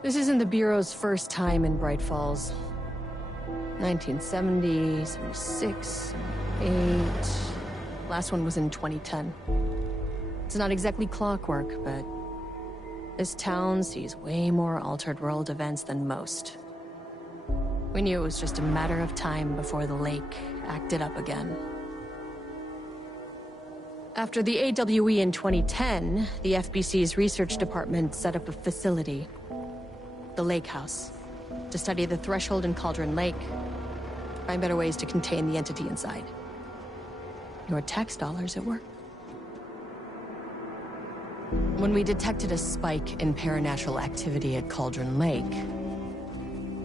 This isn't the Bureau's first time in Bright Falls. 1970, 76, 78... Last one was in 2010. It's not exactly clockwork, but this town sees way more altered world events than most. We knew it was just a matter of time before the lake acted up again. After the AWE in 2010, the FBC's research department set up a facility, the Lake House, to study the Threshold and Cauldron Lake, find better ways to contain the entity inside. Your tax dollars at work. When we detected a spike in paranatural activity at Cauldron Lake,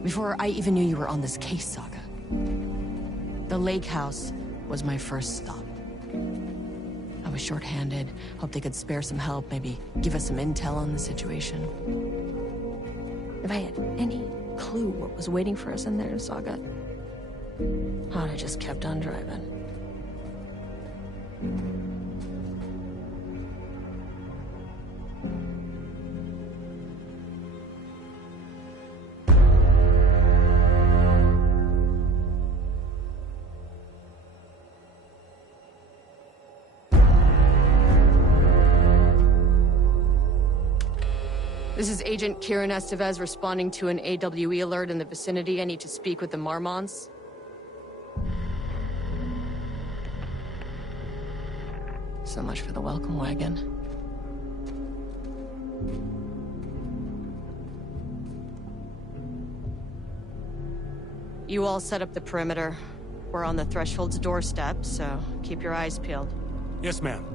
before I even knew you were on this case, Saga, the Lake House was my first stop. I was short-handed, hoped they could spare some help, maybe give us some intel on the situation. If I had any clue what was waiting for us in there, Saga, I'd have just kept on driving. This is Agent Kieran Estevez responding to an AWE alert in the vicinity. I need to speak with the Marmonts. So much for the welcome wagon. You all set up the perimeter. We're on the Threshold's doorstep, so keep your eyes peeled. Yes, ma'am.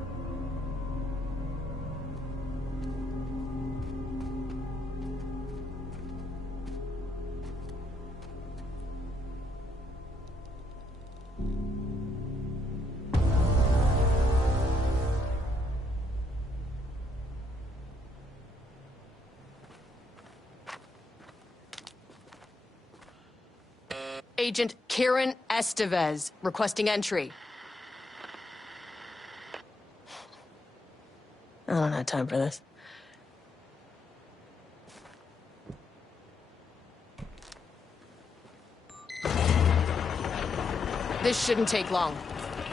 Agent Kieran Estevez, requesting entry. I don't have time for this. This shouldn't take long,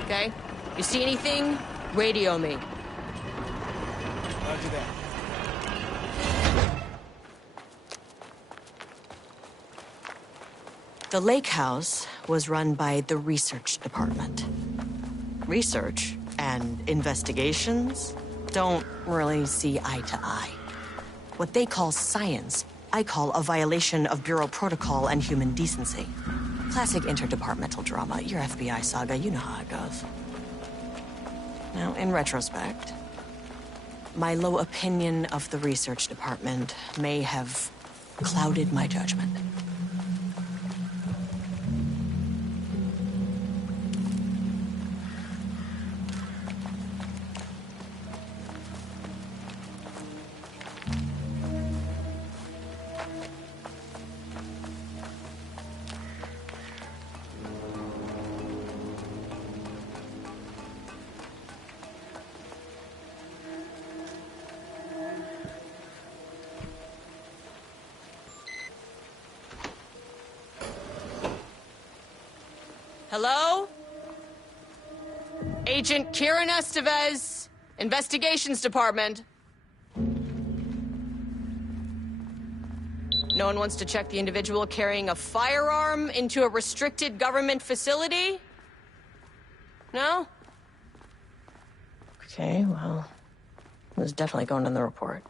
okay? You see anything, radio me. Roger that. The Lake House was run by the research department. Research and investigations don't really see eye to eye. What they call science, I call a violation of Bureau protocol and human decency. Classic interdepartmental drama. Your FBI saga, you know how it goes. Now, in retrospect, my low opinion of the research department may have clouded my judgment. Hello? Agent Kieran Estevez, Investigations Department. No one wants to check the individual carrying a firearm into a restricted government facility? No? Okay, well, it was definitely going in the report.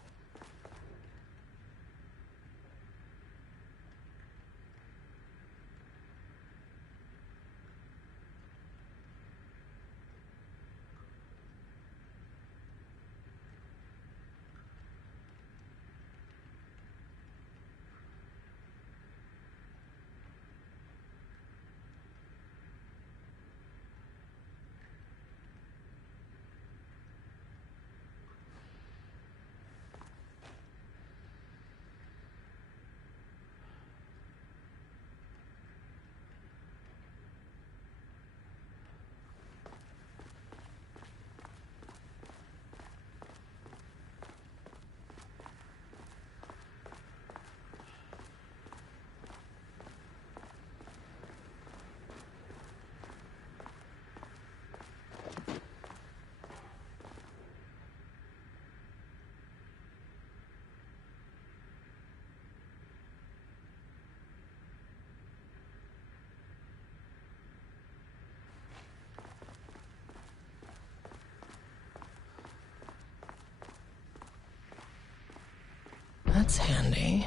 That's handy.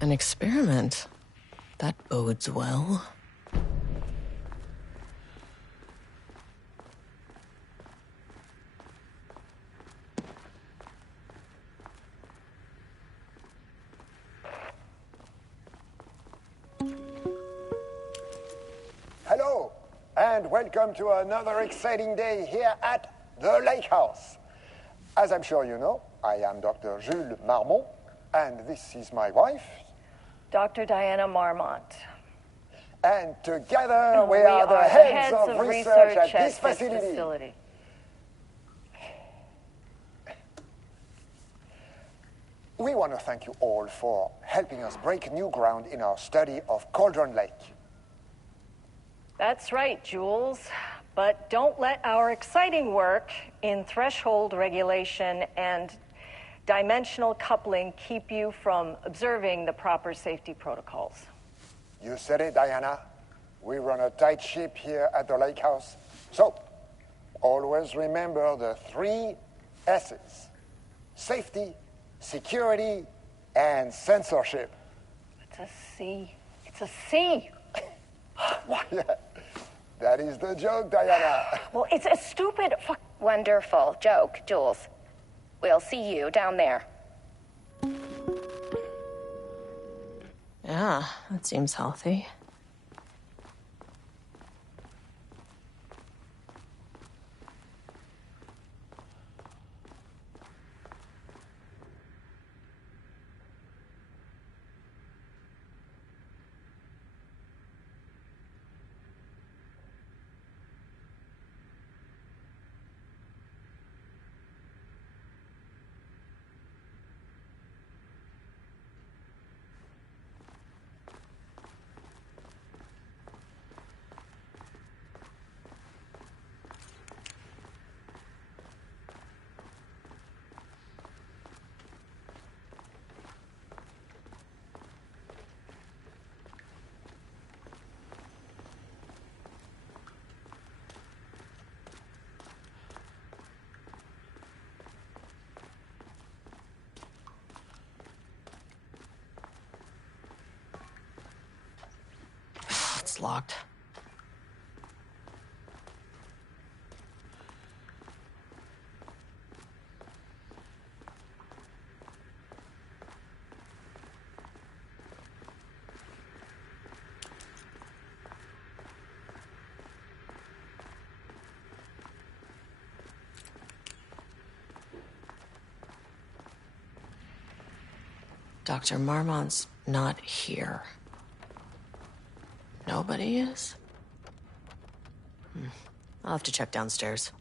An experiment. That bodes well. Hello, and welcome to another exciting day here at the Lake House. As I'm sure you know, I am Dr. Jules Marmont, and this is my wife, Dr. Diana Marmont. And together we are the heads of research at this facility. We want to thank you all for helping us break new ground in our study of Cauldron Lake. That's right, Jules. But don't let our exciting work in threshold regulation and dimensional coupling keep you from observing the proper safety protocols. You said it, Diana. We run a tight ship here at the Lake House. So, always remember the 3 S's. Safety, security, and censorship. It's a C. It's a C. Yeah, that is the joke, Diana. Well, it's a stupid Wonderful joke, Jules. We'll see you down there. Yeah, that seems healthy. It's locked. Dr. Marmont's not here. Nobody is? I'll have to check downstairs.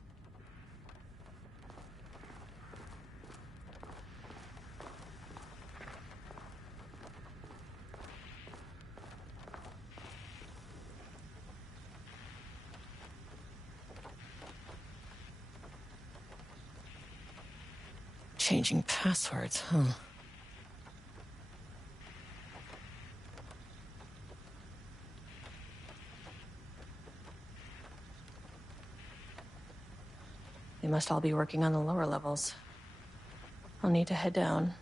Changing passwords, huh? They must all be working on the lower levels. I'll need to head down.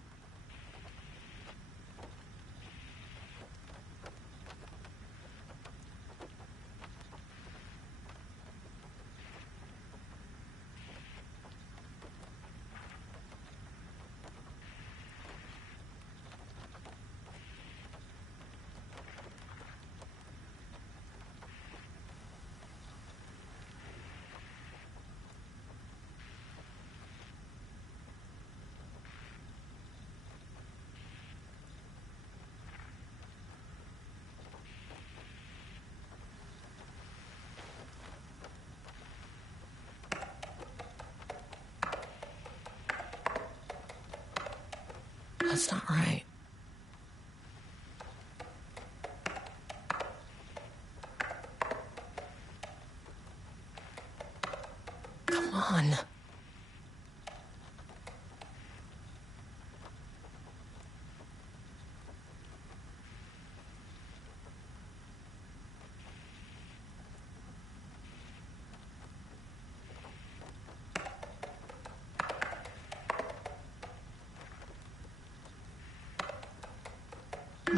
That's not right. Come on.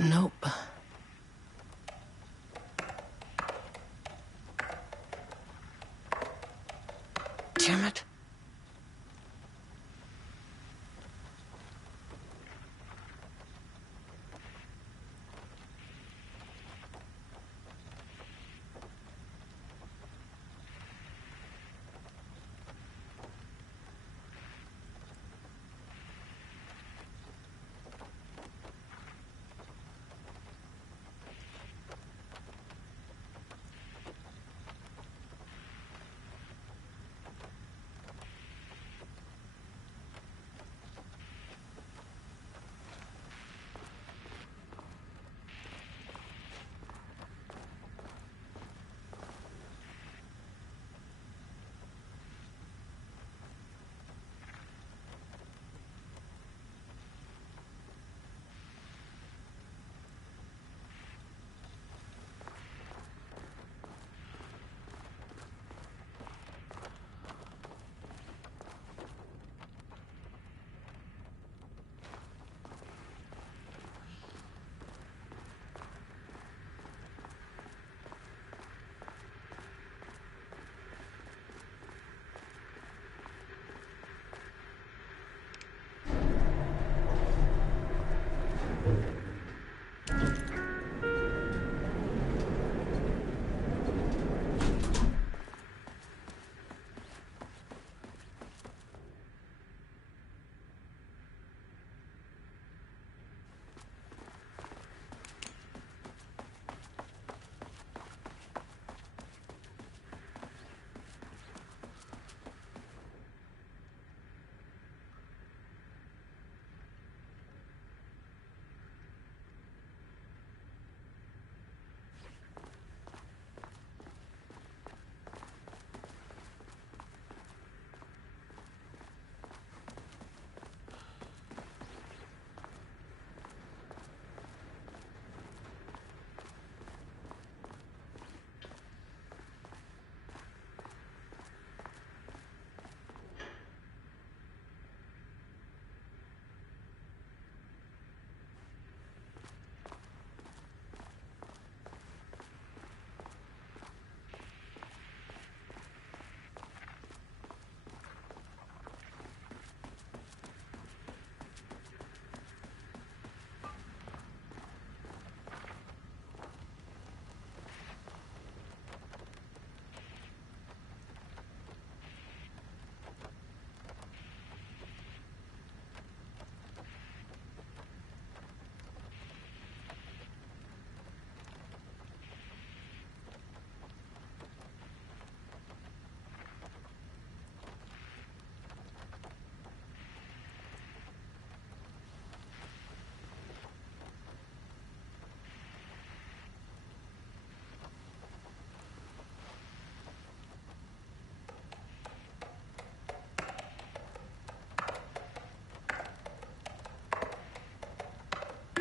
Nope. Damn it.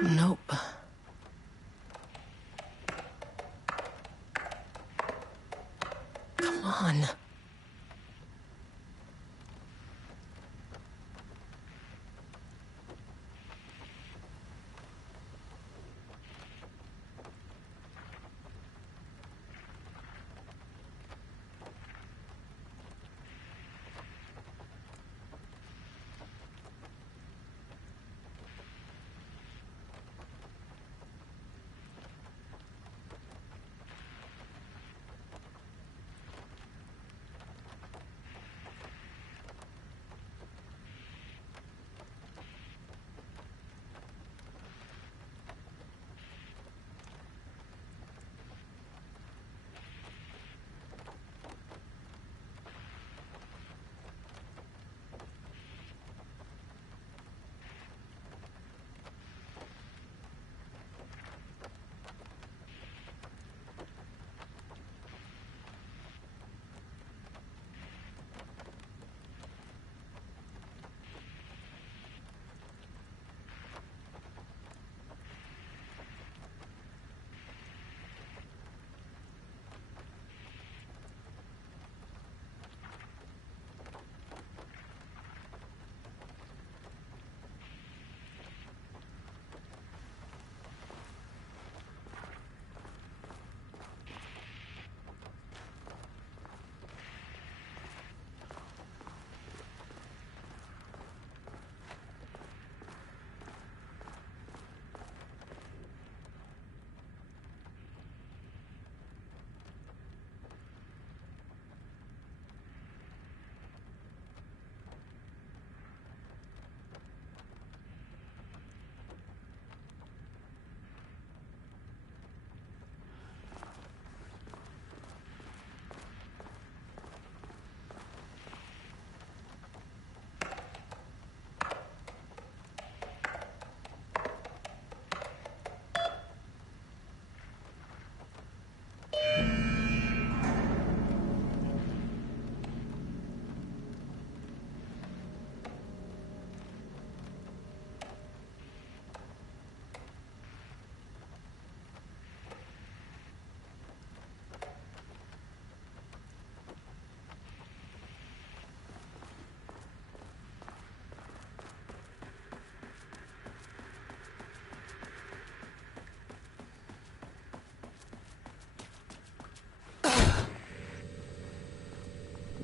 Nope. Come on.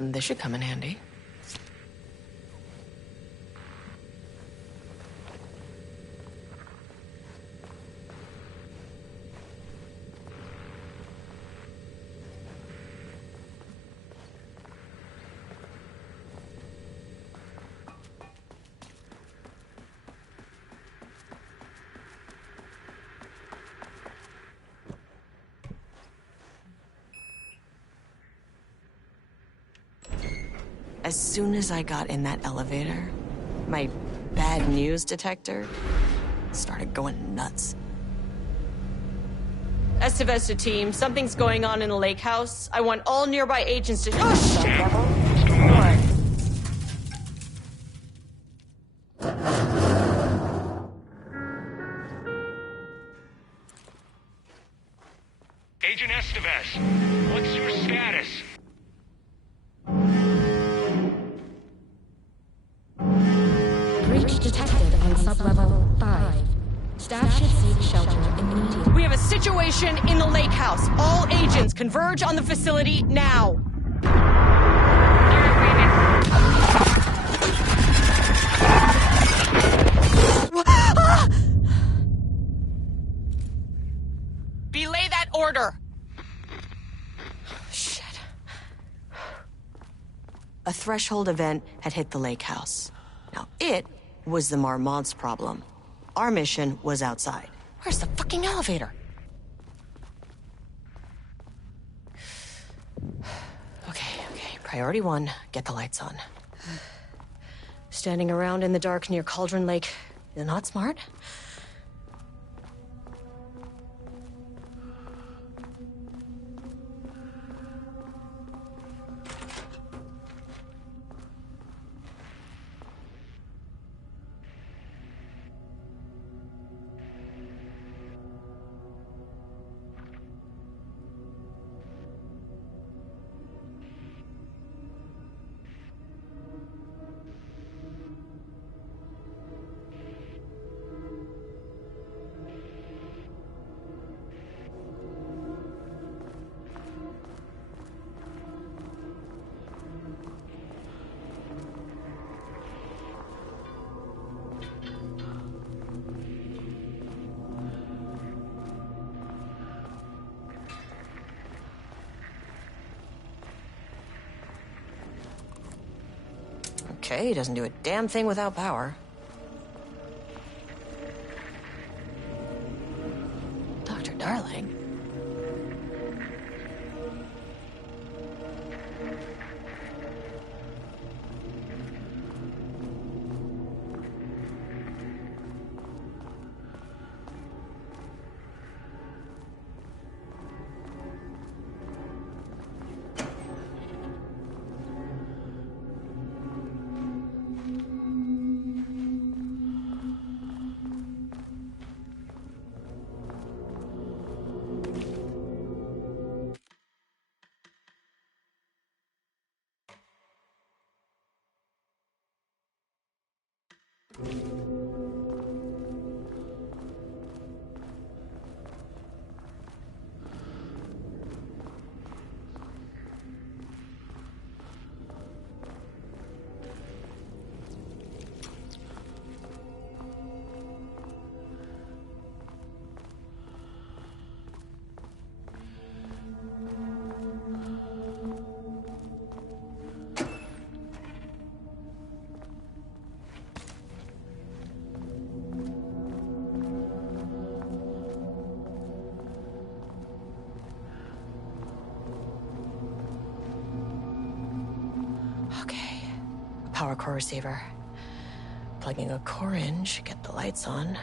This should come in handy. As soon as I got in that elevator, my bad news detector started going nuts. Estevesta team, something's going on in the lake house. I want all nearby agents to... Oh, shit! What's going on? Agent Estevez, what's your status? Breach detected on sublevel 5. Staff should seek shelter immediately. We have a situation in the lake house. All agents converge on the facility now. Belay that order. Shit. A threshold event had hit the lake house. Now, it was the Marmont's problem. Our mission was outside. Where's the fucking elevator? Okay. Priority 1, get the lights on. Standing around in the dark near Cauldron Lake is not smart. Okay, he doesn't do a damn thing without power. Dr. Darling? Okay, power core receiver. Plugging a core in should get the lights on.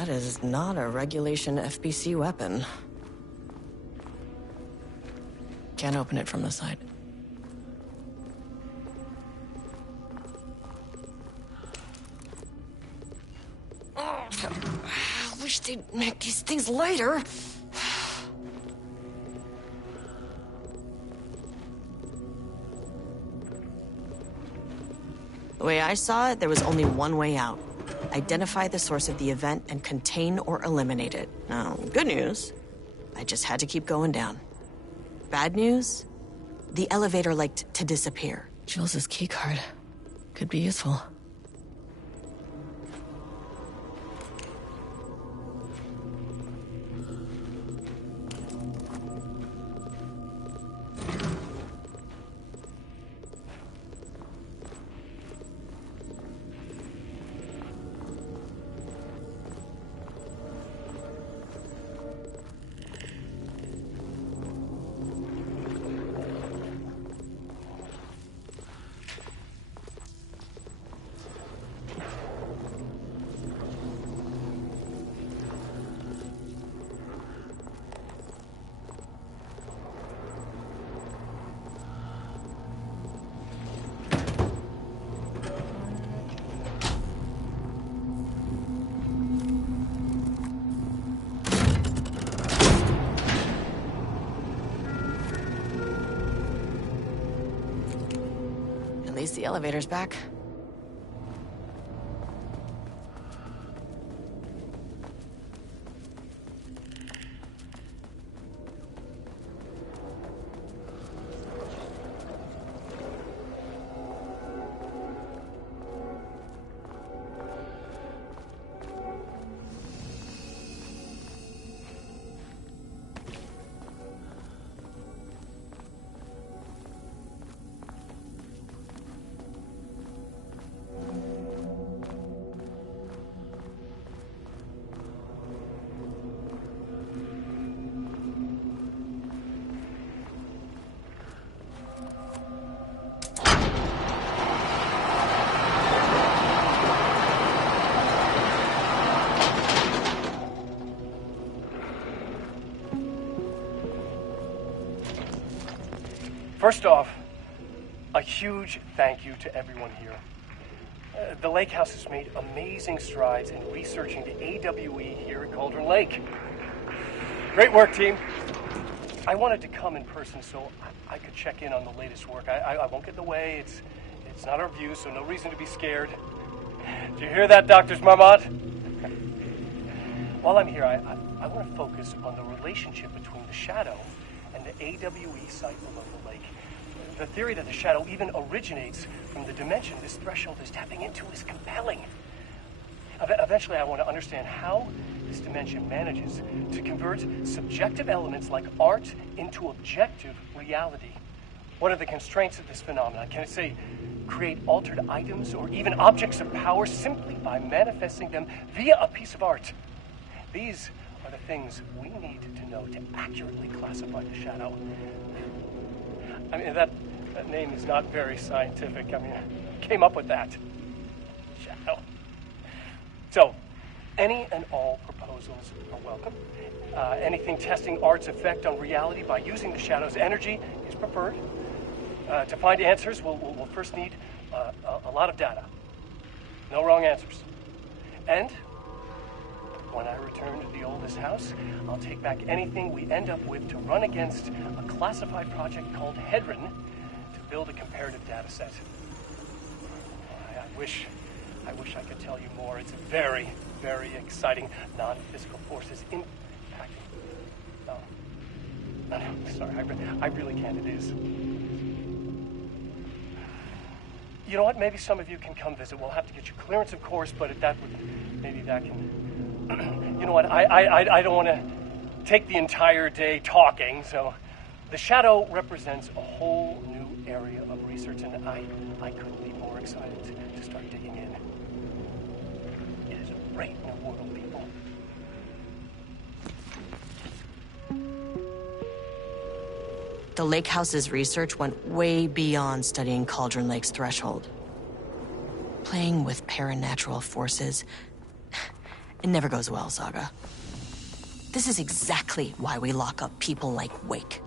That is not a regulation FBC weapon. Can't open it from the side. Oh, I wish they'd make these things lighter. The way I saw it, there was only one way out. Identify the source of the event and contain or eliminate it. Now, good news, I just had to keep going down. Bad news, the elevator liked to disappear. Jules' keycard could be useful. At least the elevator's back. First off, a huge thank you to everyone here. The Lake House has made amazing strides in researching the AWE here at Cauldron Lake. Great work, team. I wanted to come in person so I could check in on the latest work. I won't get in the way. It's not our view, so no reason to be scared. Do you hear that, Doctors Marmot? While I'm here, I want to focus on the relationship between the shadow and the AWE site below the lake. The theory that the shadow even originates from the dimension this threshold is tapping into is compelling. Eventually, I want to understand how this dimension manages to convert subjective elements like art into objective reality. What are the constraints of this phenomenon? Can it, say, create altered items or even objects of power simply by manifesting them via a piece of art? These are the things we need to know to accurately classify the shadow. I mean, that name is not very scientific. I mean, I came up with that. Shadow. So, any and all proposals are welcome. Anything testing art's effect on reality by using the shadow's energy is preferred. To find answers, we'll first need a lot of data. No wrong answers. And when I return to the oldest house, I'll take back anything we end up with to run against a classified project called Hedron to build a comparative data set. I wish I could tell you more. It's very, very exciting. Non-physical forces impacting. No, sorry, I really can't. It is. You know what? Maybe some of you can come visit. We'll have to get you clearance, of course, but maybe that can. You know what? I don't want to take the entire day talking. So, the shadow represents a whole new area of research, and I couldn't be more excited to start digging in. It is a great new world, people. The Lake House's research went way beyond studying Cauldron Lake's threshold. Playing with paranatural forces It never goes well, Saga. This is exactly why we lock up people like Wake.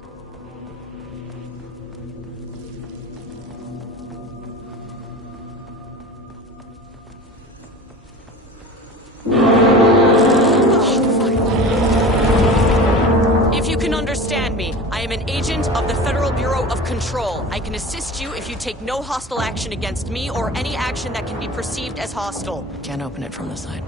If you can understand me, I am an agent of the Federal Bureau of Control. I can assist you if you take no hostile action against me or any action that can be perceived as hostile. Can't open it from the side.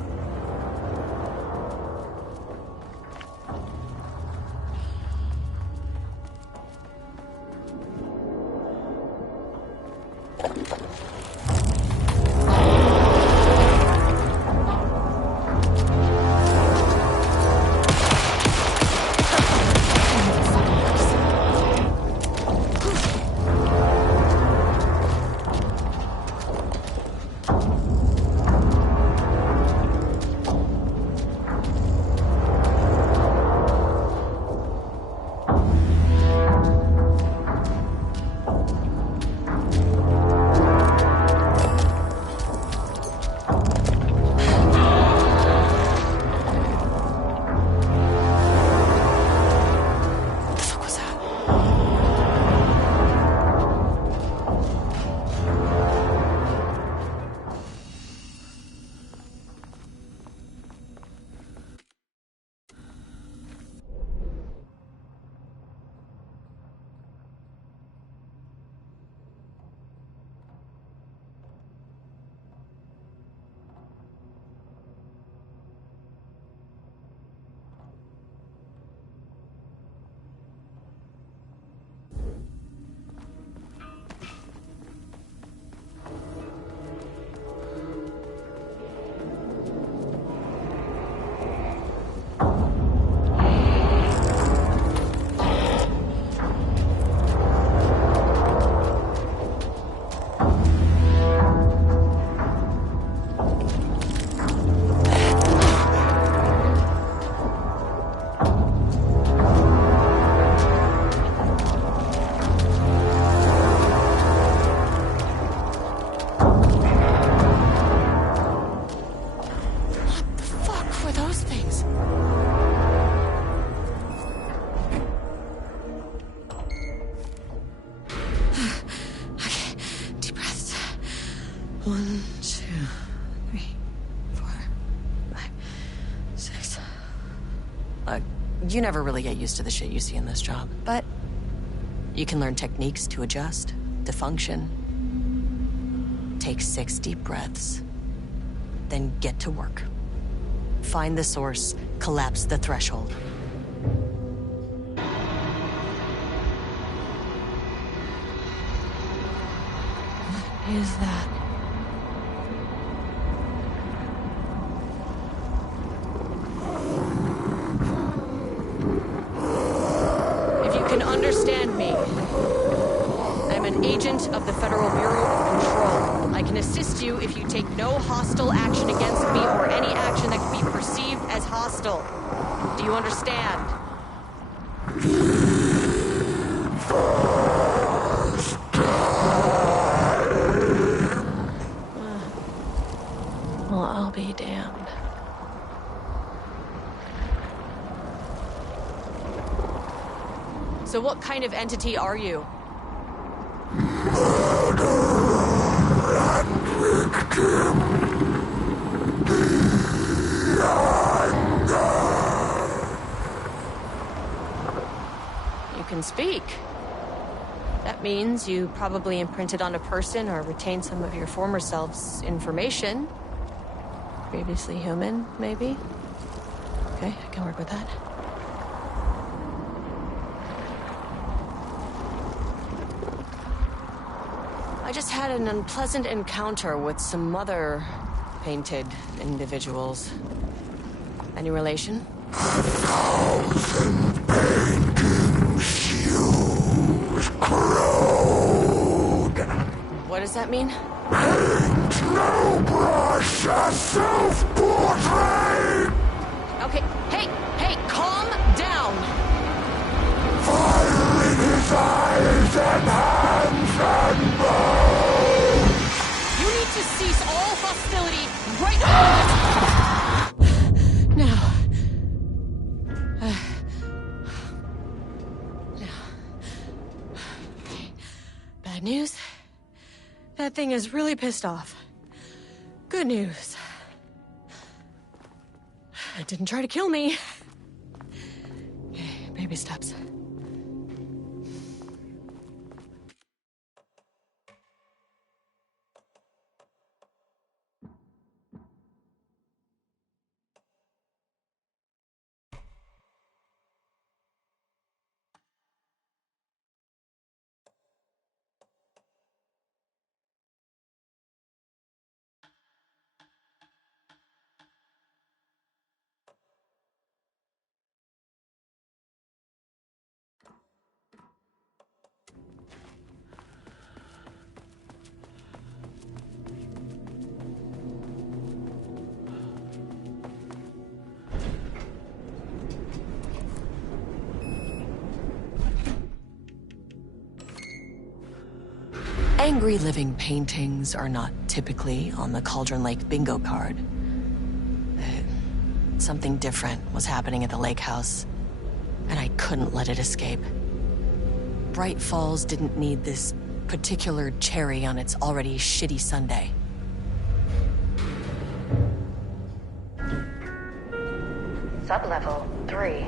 You never really get used to the shit you see in this job, but you can learn techniques to adjust, to function. Take 6 deep breaths, then get to work. Find the source, collapse the threshold. What is that? Understand me. I'm an agent of the Federal Bureau of Control. I can assist you if you take no hostile action against me or any action that can be perceived as hostile. Do you understand? Well, I'll be damned. So what kind of entity are you? You can speak. That means you probably imprinted on a person or retained some of your former self's information. Previously human, maybe? Okay, I can work with that. I just had an unpleasant encounter with some other painted individuals. Any relation? 1,000 paintings use crude. What does that mean? Paint no brush, a self-portrait! Okay, hey, calm down! Fire in his eyes and hands and bones! You need to cease all hostility right now! thing is really pissed off. Good news. It didn't try to kill me. Okay, baby steps. Angry living paintings are not typically on the Cauldron Lake bingo card. Something different was happening at the lake house, and I couldn't let it escape. Bright Falls didn't need this particular cherry on its already shitty sundae. Sublevel 3.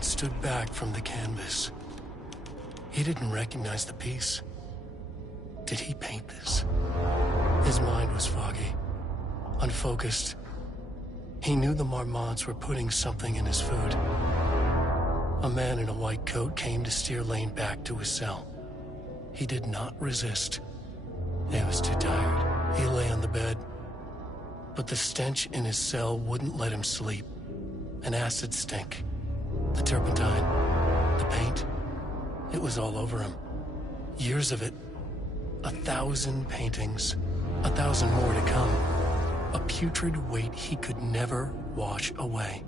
Stood back from the canvas. He didn't recognize the piece. Did he paint this? His mind was foggy, unfocused. He knew the Marmots were putting something in his food. A man in a white coat came to steer Lane back to his cell. He did not resist. He was too tired. He lay on the bed, but the stench in his cell wouldn't let him sleep. An acid stink. The turpentine, the paint, it was all over him. Years of it. 1,000 paintings, 1,000 more to come. A putrid weight he could never wash away.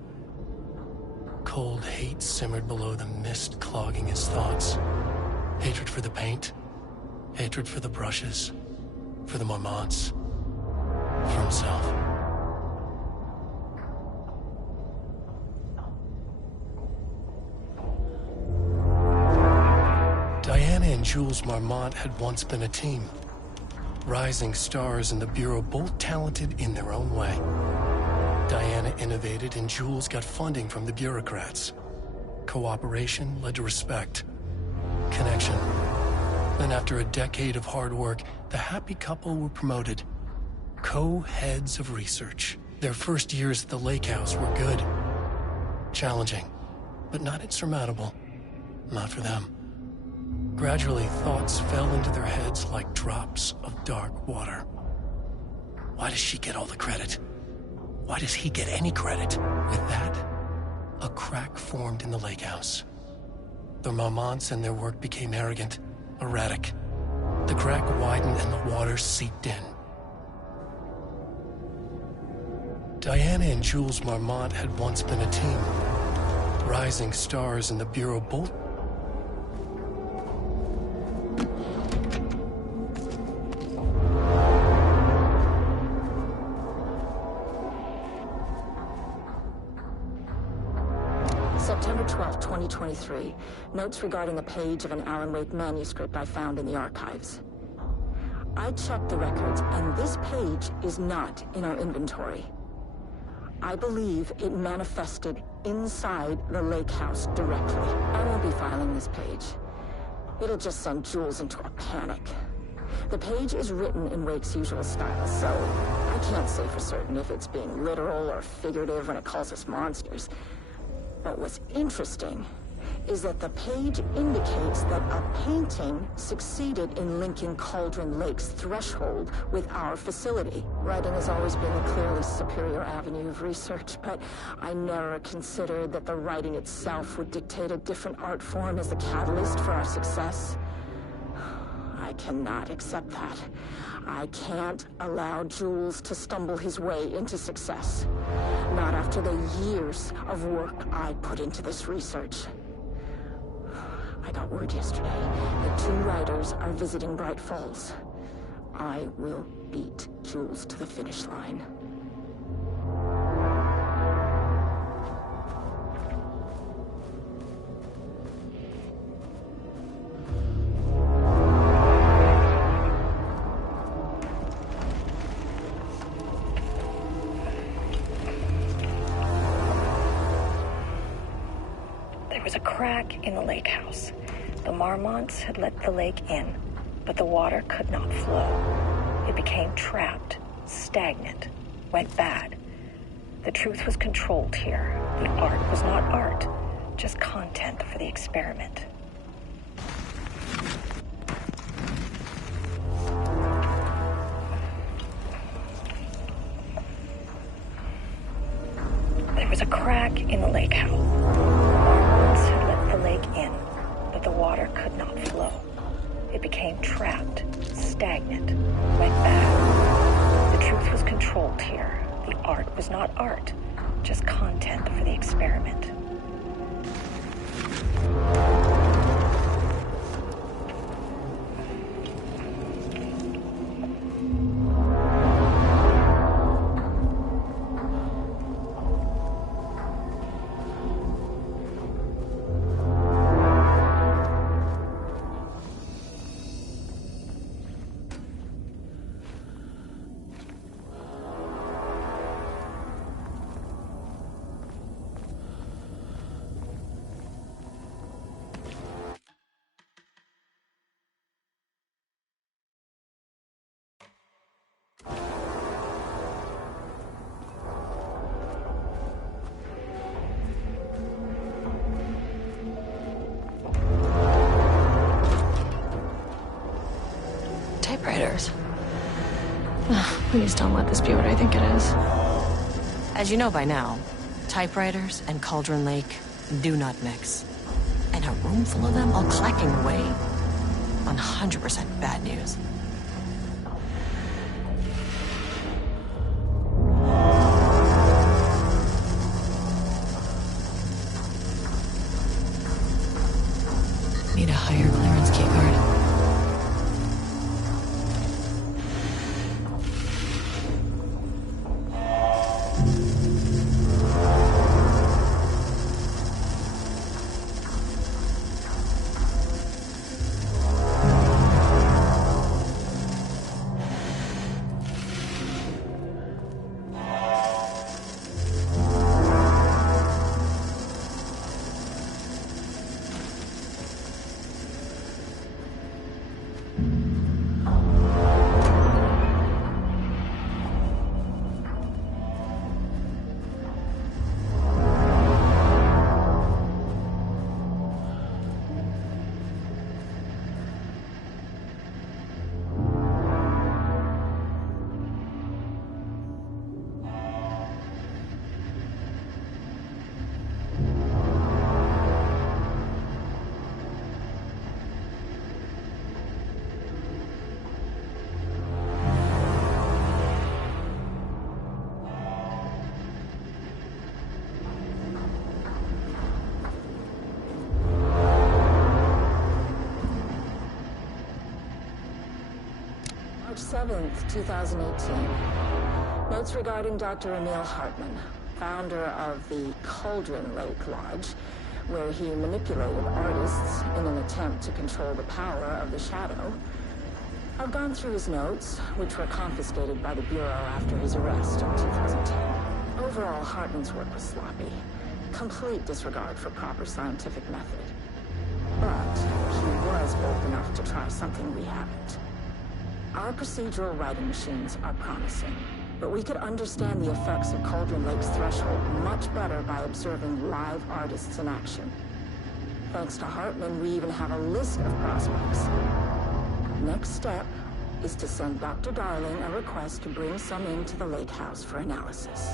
Cold hate simmered below the mist clogging his thoughts. Hatred for the paint, hatred for the brushes, for the Marmots, for himself. Diana and Jules Marmont had once been a team. Rising stars in the Bureau, both talented in their own way. Diana innovated and Jules got funding from the bureaucrats. Cooperation led to respect. Connection. Then after a decade of hard work, the happy couple were promoted. Co-heads of research. Their first years at the lake house were good. Challenging, but not insurmountable. Not for them. Gradually, thoughts fell into their heads like drops of dark water. Why does she get all the credit? Why does he get any credit? With that, a crack formed in the lake house. The Marmonts and their work became arrogant, erratic. The crack widened and the water seeped in. Diana and Jules Marmont had once been a team. Rising stars in the Bureau, both September 12, 2023. Notes regarding a page of an AlanWake manuscript I found in the archives. I checked the records, and this page is not in our inventory. I believe it manifested inside the lake house directly. I won't be filing this page. It'll just send Jules into a panic. The page is written in Wake's usual style, so I can't say for certain if it's being literal or figurative when it calls us monsters. But what's interesting is that the page indicates that a painting succeeded in linking Cauldron Lake's threshold with our facility. Writing has always been a clearly superior avenue of research, but I never considered that the writing itself would dictate a different art form as the catalyst for our success. I cannot accept that. I can't allow Jules to stumble his way into success. Not after the years of work I put into this research. I got word yesterday that 2 writers are visiting Bright Falls. I will beat Jules to the finish line. There was a crack in the lake house. The Marmonts had let the lake in, but the water could not flow. It became trapped, stagnant, went bad. The truth was controlled here. The art was not art, just content for the experiment. There was a crack in the lake house. Marmonts had let the lake in, but the water could not flow. It became trapped, stagnant, went bad. The truth was controlled here. The art was not art, just content for the experiment. Typewriters. Please don't let this be what I think it is. As you know by now, typewriters and Cauldron Lake do not mix. And a room full of them all clacking away. 100% bad news. Need a higher clearance keycard. March 7th, 2018. Notes regarding Dr. Emil Hartman, founder of the Cauldron Lake Lodge, where he manipulated artists in an attempt to control the power of the shadow. I've gone through his notes, which were confiscated by the Bureau after his arrest in 2010. Oh, Overall, Hartman's work was sloppy. Complete disregard for proper scientific method. But he was bold enough to try something we haven't. Our procedural writing machines are promising, but we could understand the effects of Cauldron Lake's threshold much better by observing live artists in action. Thanks to Hartman, we even have a list of prospects. Next step is to send Dr. Darling a request to bring some into the lake house for analysis.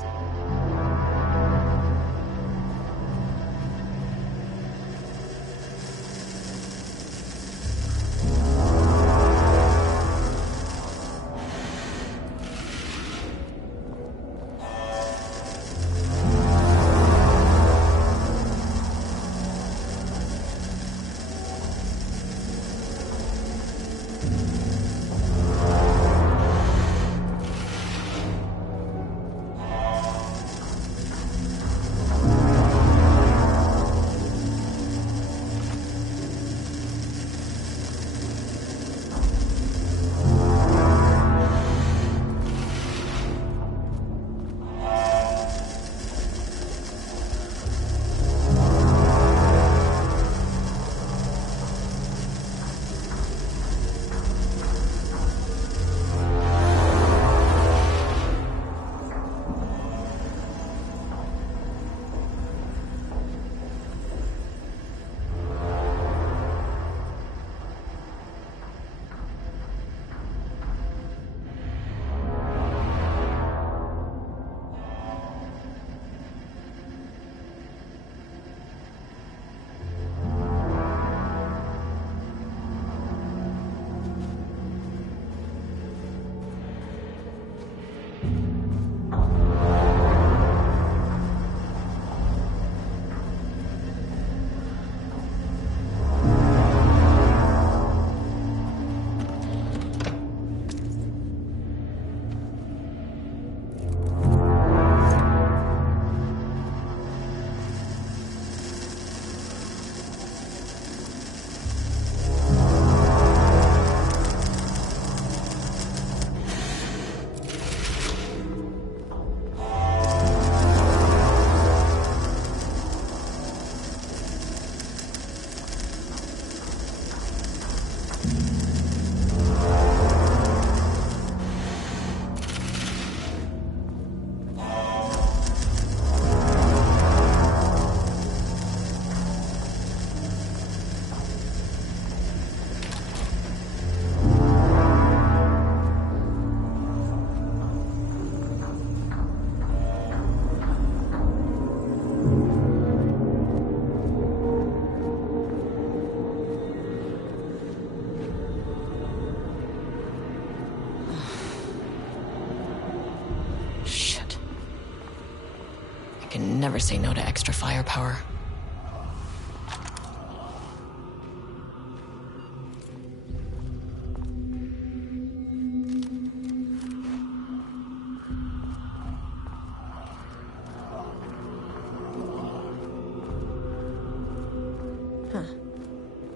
Never say no to extra firepower.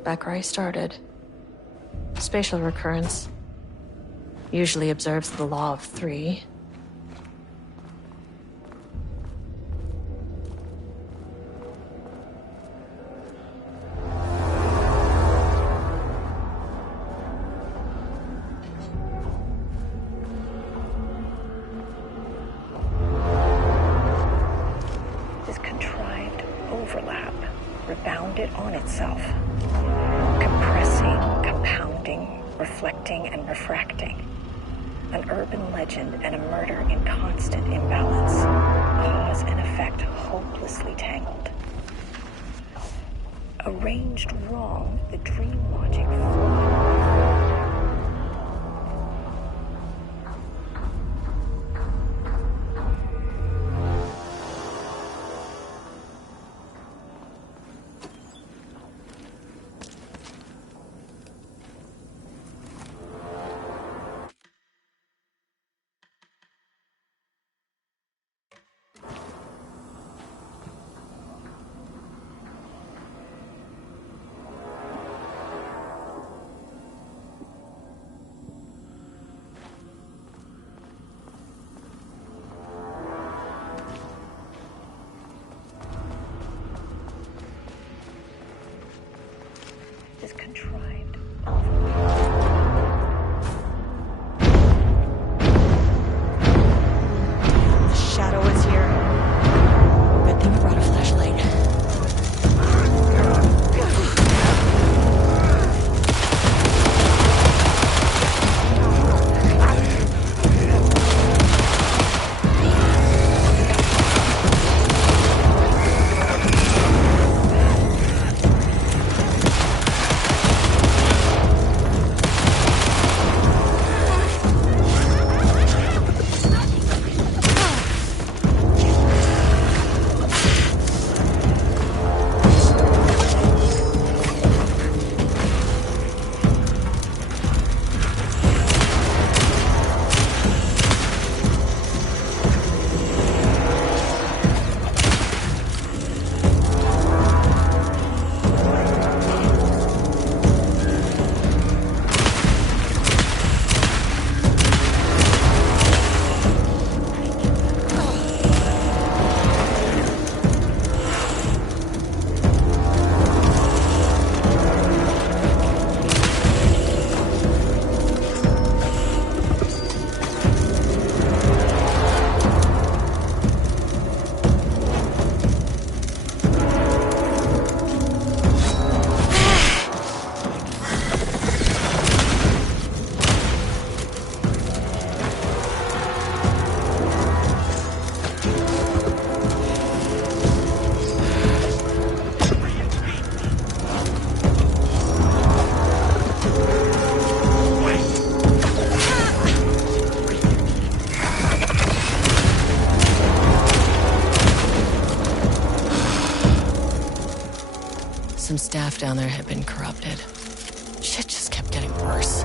Back where I started. Spatial recurrence usually observes the law of 3. Rebounded on itself, compressing, compounding, reflecting, and refracting. An urban legend and a murder in constant imbalance, cause and effect hopelessly tangled. Arranged wrong, the dream logic flawed. is contrived. The shadow is here. Good thing we brought a flashlight. Some staff down there had been corrupted. Shit just kept getting worse.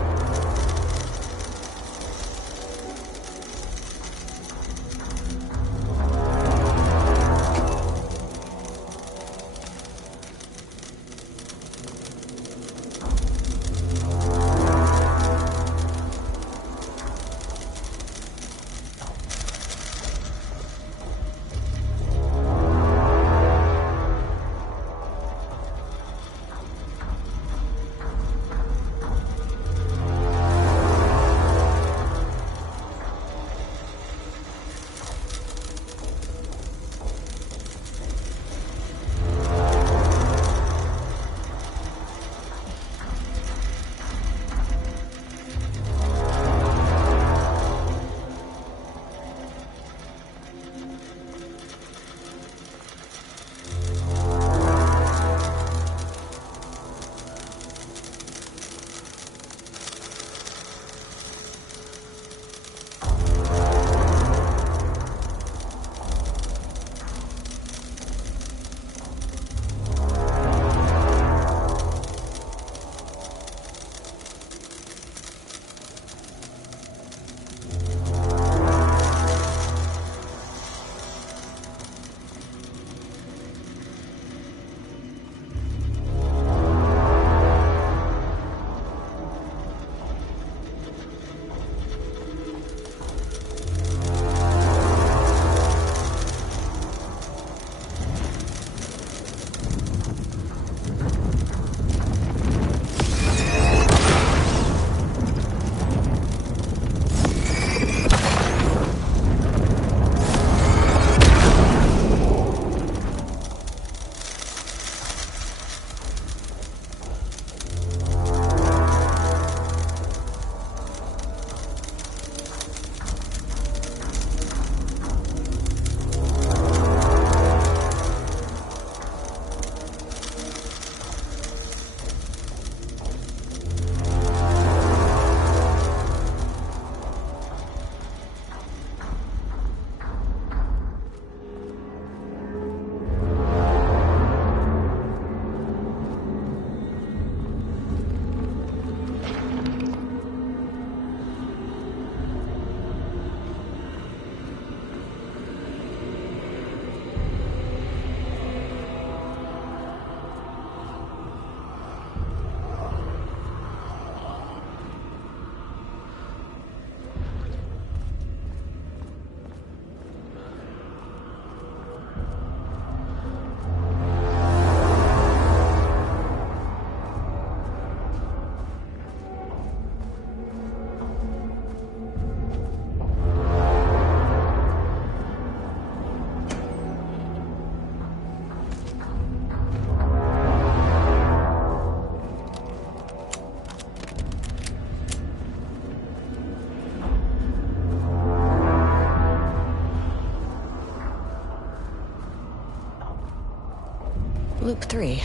Loop 3.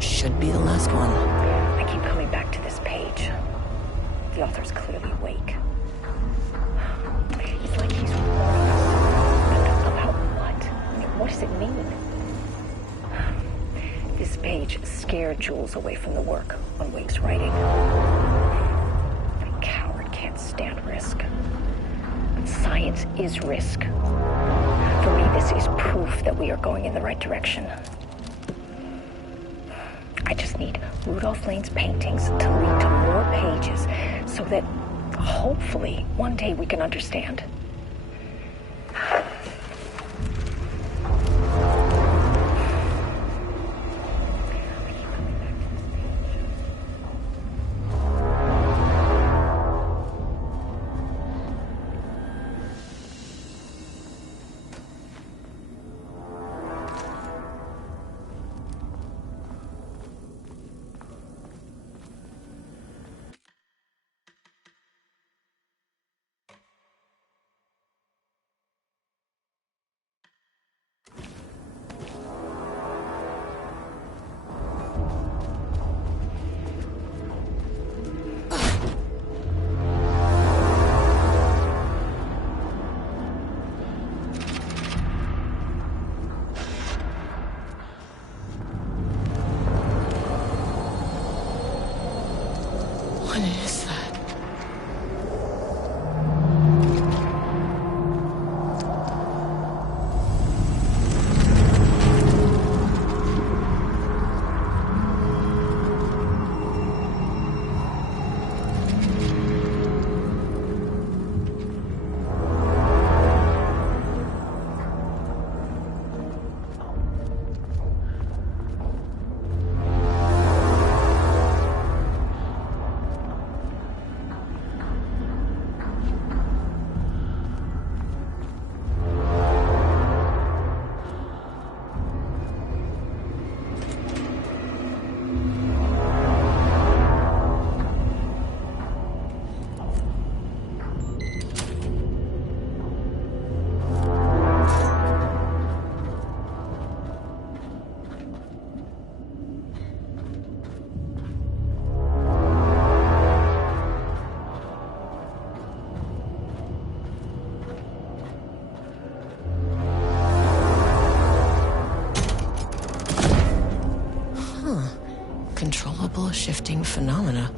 Should be the last one. I keep coming back to this page. The author's clearly awake. It's like he's warning us. About what? What does it mean? This page scared Jules away from the work on Wake's writing. A coward can't stand risk. But science is risk. For me, this is proof that we are going in the right direction. I just need Rudolph Lane's paintings to lead to more pages so that hopefully one day we can understand. What is that? Controllable shifting phenomena.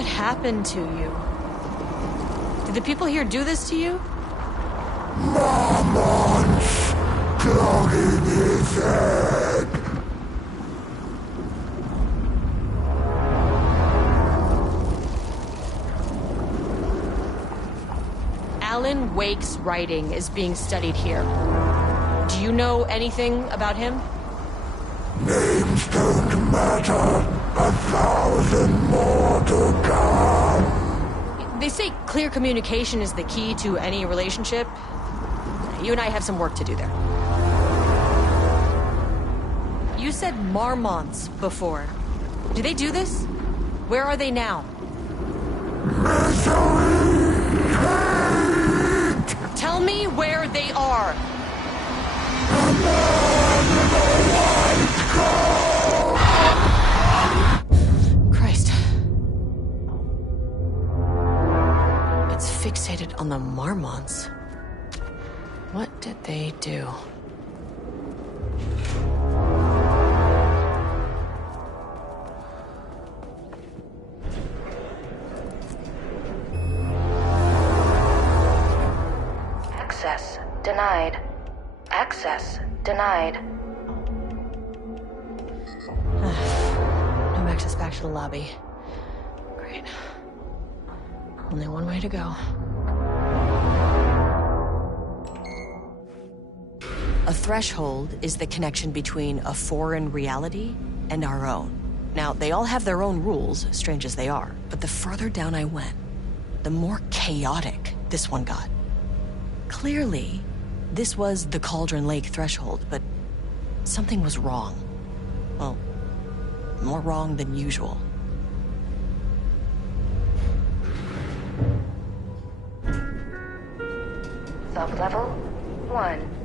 What happened to you? Did the people here do this to you? Marmon's plugging his head. Alan Wake's writing is being studied here. Do you know anything about him? Names don't matter. 1,000 more to come. They say clear communication is the key to any relationship. You and I have some work to do there. You said marmots before. Do they do this? Where are they now? Misery! Hate! Tell me where they are. Christ. It's fixated on the marmots. What did they do? Access denied. Access denied. No access back to the lobby. Great. Only one way to go. A threshold is the connection between a foreign reality and our own. Now, they all have their own rules, strange as they are, but the further down I went, the more chaotic this one got. Clearly, this was the Cauldron Lake threshold, but something was wrong. Well, more wrong than usual. Sub-level 1.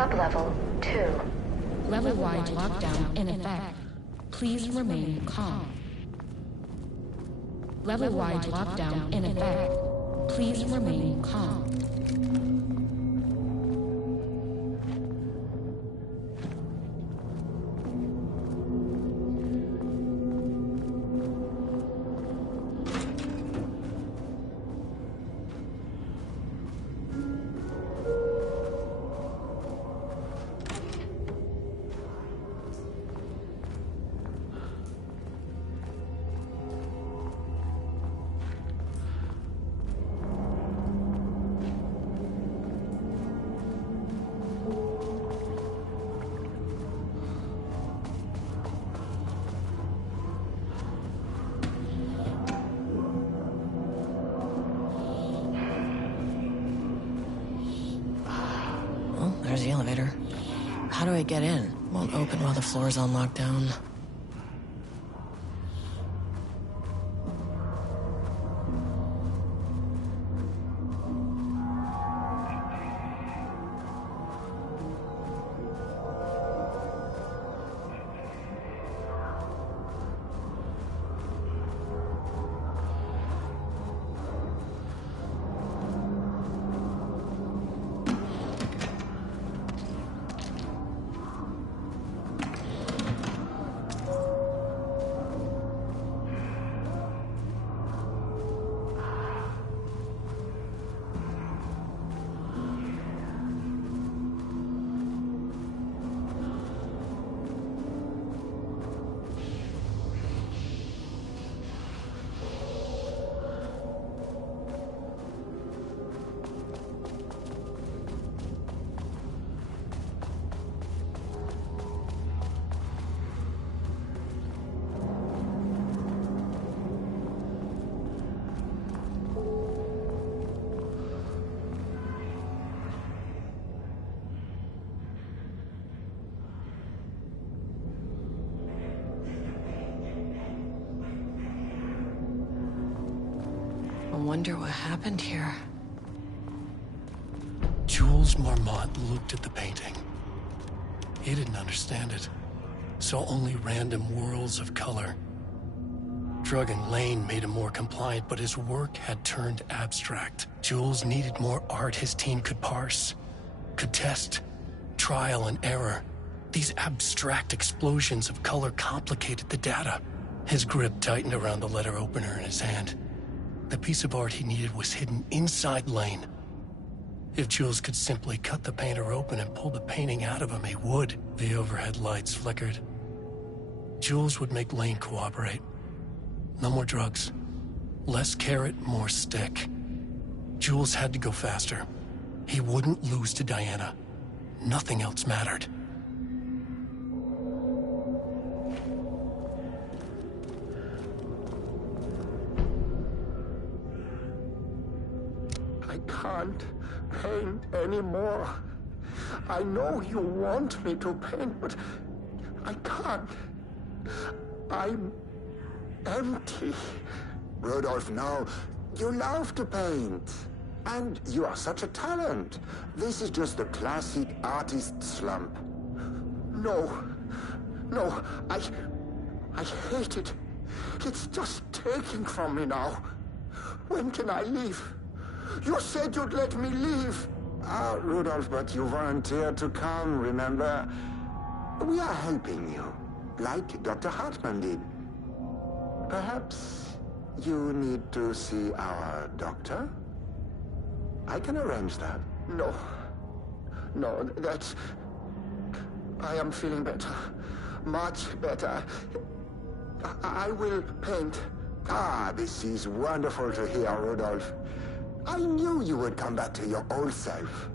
Sublevel 2. Level-wide lockdown in effect. Please remain calm. Level-wide lockdown in effect. Please remain calm. There's the elevator. How do I get in? Won't open while the floor's on lockdown. I wonder what happened here. Jules Marmont looked at the painting. He didn't understand it. Saw only random whirls of color. Drugging Lane made him more compliant, but his work had turned abstract. Jules needed more art his team could parse, could test, trial and error. These abstract explosions of color complicated the data. His grip tightened around the letter opener in his hand. The piece of art he needed was hidden inside Lane. If Jules could simply cut the painter open and pull the painting out of him, he would. The overhead lights flickered. Jules would make Lane cooperate. No more drugs. Less carrot, more stick. Jules had to go faster. He wouldn't lose to Diana. Nothing else mattered. I can't paint anymore. I know you want me to paint, but I can't. I'm empty. Rudolph, no. You love to paint. And you are such a talent. This is just the classic artist slump. No. I hate it. It's just taking from me now. When can I leave? You said you'd let me leave. Ah, Rudolph, but you volunteered to come, remember? We are helping you, like Dr. Hartman did. Perhaps you need to see our doctor? I can arrange that. No, that's... I am feeling better. Much better. I will paint. Ah, this is wonderful to hear, Rudolph. I knew you would come back to your old self.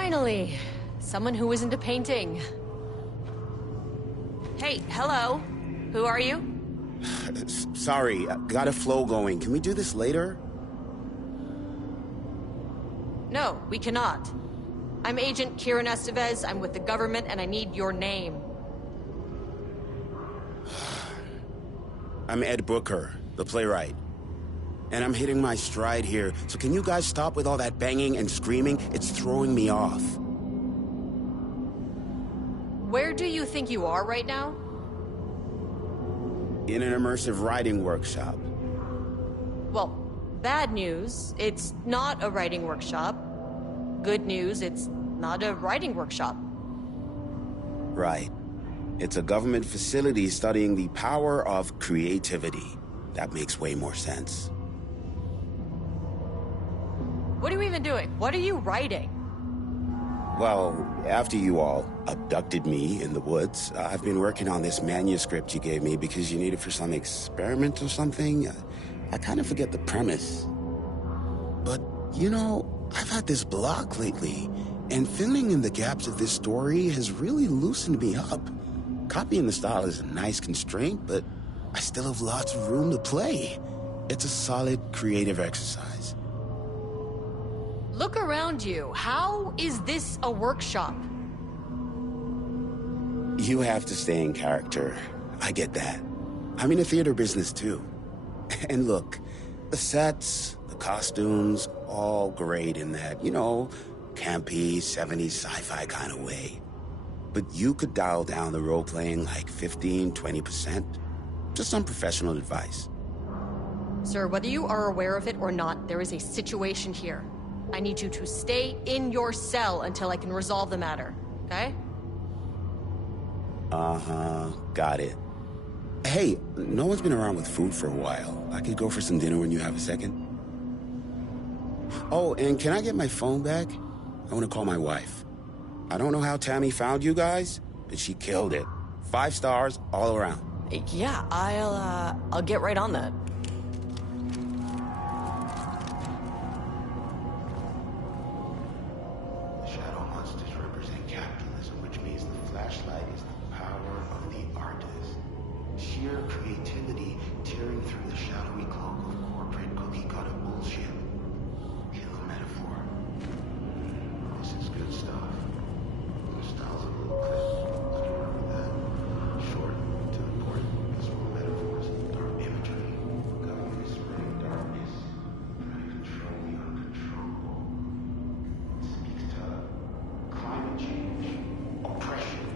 Finally, someone who isn't a painting. Hey, hello. Who are you? Sorry, got a flow going. Can we do this later? No, we cannot. I'm Agent Kieran Estevez. I'm with the government, and I need your name. I'm Ed Brooker, the playwright. And I'm hitting my stride here, so can you guys stop with all that banging and screaming? It's throwing me off. Where do you think you are right now? In an immersive writing workshop. Well, bad news, it's not a writing workshop. Good news, it's not a writing workshop. Right. It's a government facility studying the power of creativity. That makes way more sense. What are you even doing? What are you writing? Well, after you all abducted me in the woods, I've been working on this manuscript you gave me because you need it for some experiment or something. I kind of forget the premise. But, you know, I've had this block lately, and filling in the gaps of this story has really loosened me up. Copying the style is a nice constraint, but I still have lots of room to play. It's a solid creative exercise. Look around you. How is this a workshop? You have to stay in character. I get that. I'm in the theater business too. And look, the sets, the costumes, all great in that, you know, campy, 70s sci-fi kind of way. But you could dial down the role-playing like 15, 20%. Just some professional advice. Sir, whether you are aware of it or not, there is a situation here. I need you to stay in your cell until I can resolve the matter, okay? Uh-huh, got it. Hey, no one's been around with food for a while. I could go for some dinner when you have a second. Oh, and can I get my phone back? I want to call my wife. I don't know how Tammy found you guys, but she killed it. 5 stars all around. Yeah, I'll get right on that. Shadow monsters represent capitalism, which means the flashlight is the power of the artist. Sheer creativity tearing through the shadowy cloak of corporate cookie-cutter bullshit. Killer metaphor. This is good stuff. The style's a little clip. Let's remember that. Short to the point. Visual metaphors, dark imagery. Government is spreading darkness, trying to control the uncontrollable. It speaks to climate change, oppression,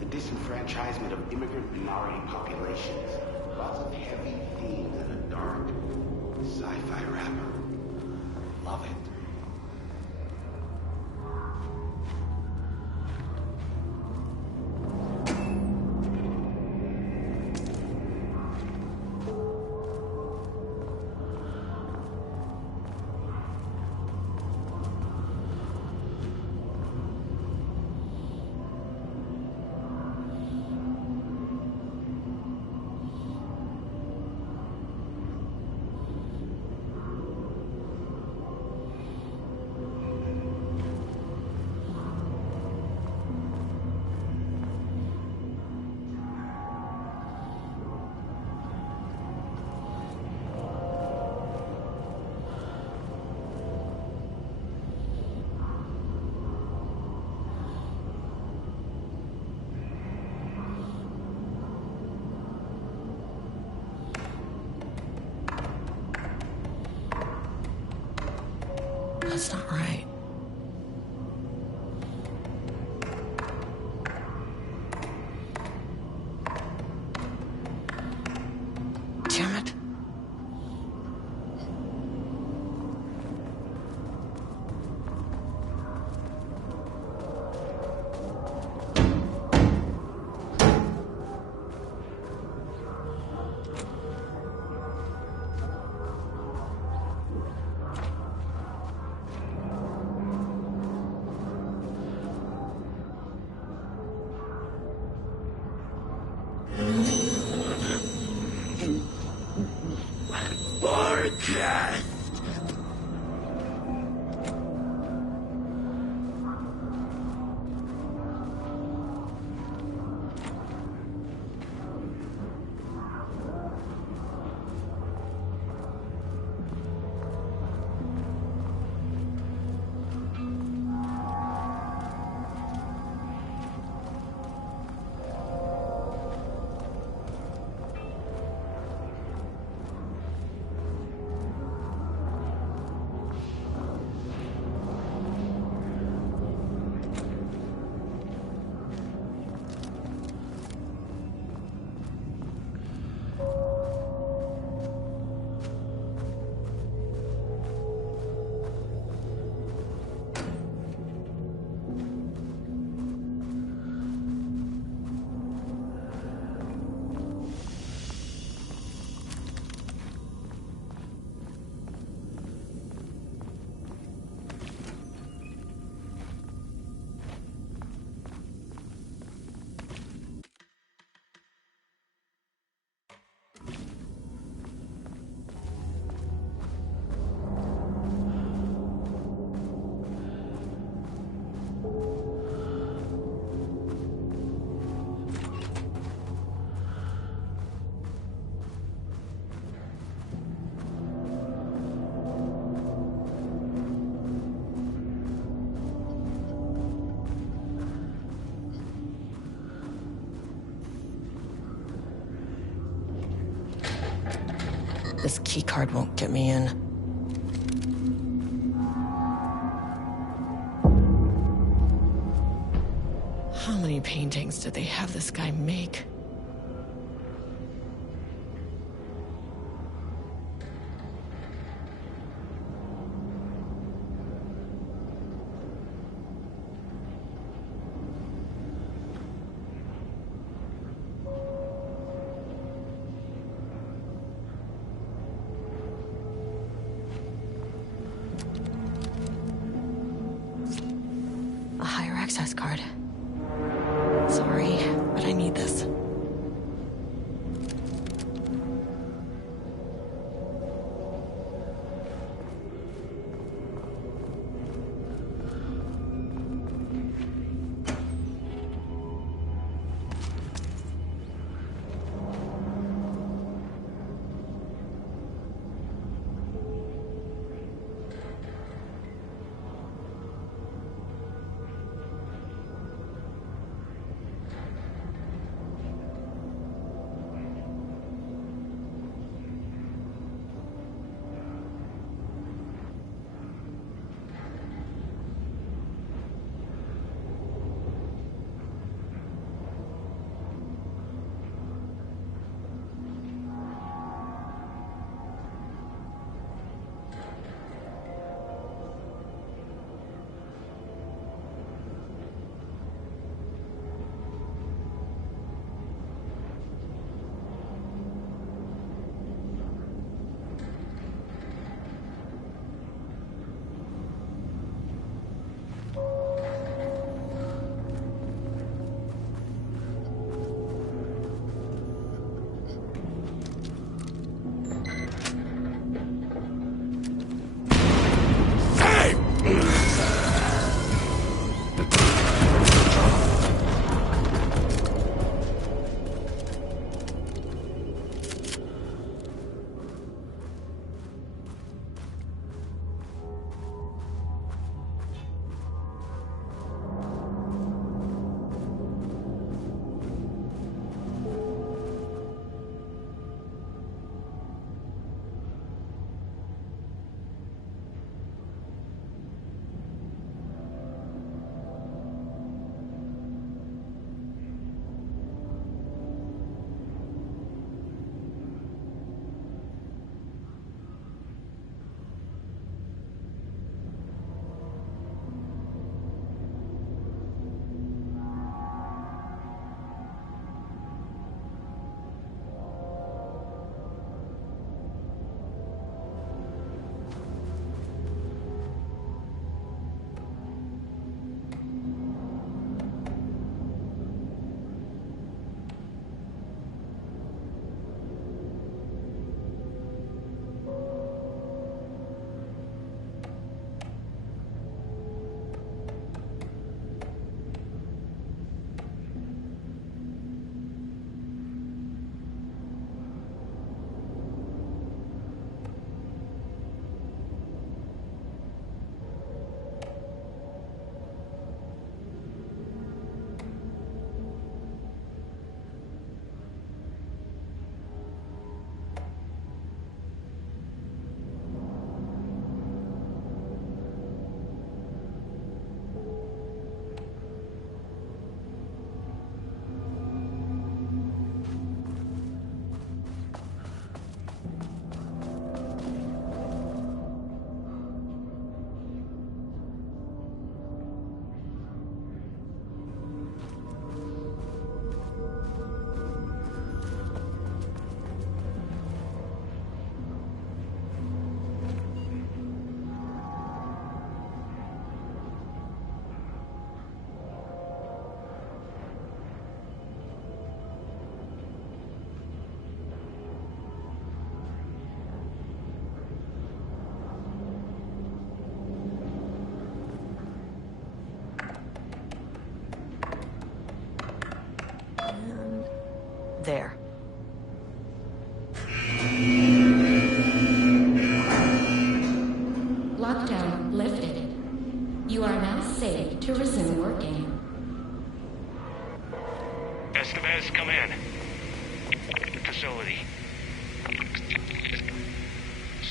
the disenfranchisement of immigrant minority populations. Lots of heavy themes in a dark sci-fi wrapper. Love it. That's not right. Damn it. This keycard won't get me in. How many paintings did they have this guy make? A higher access card. Sorry, but I need this.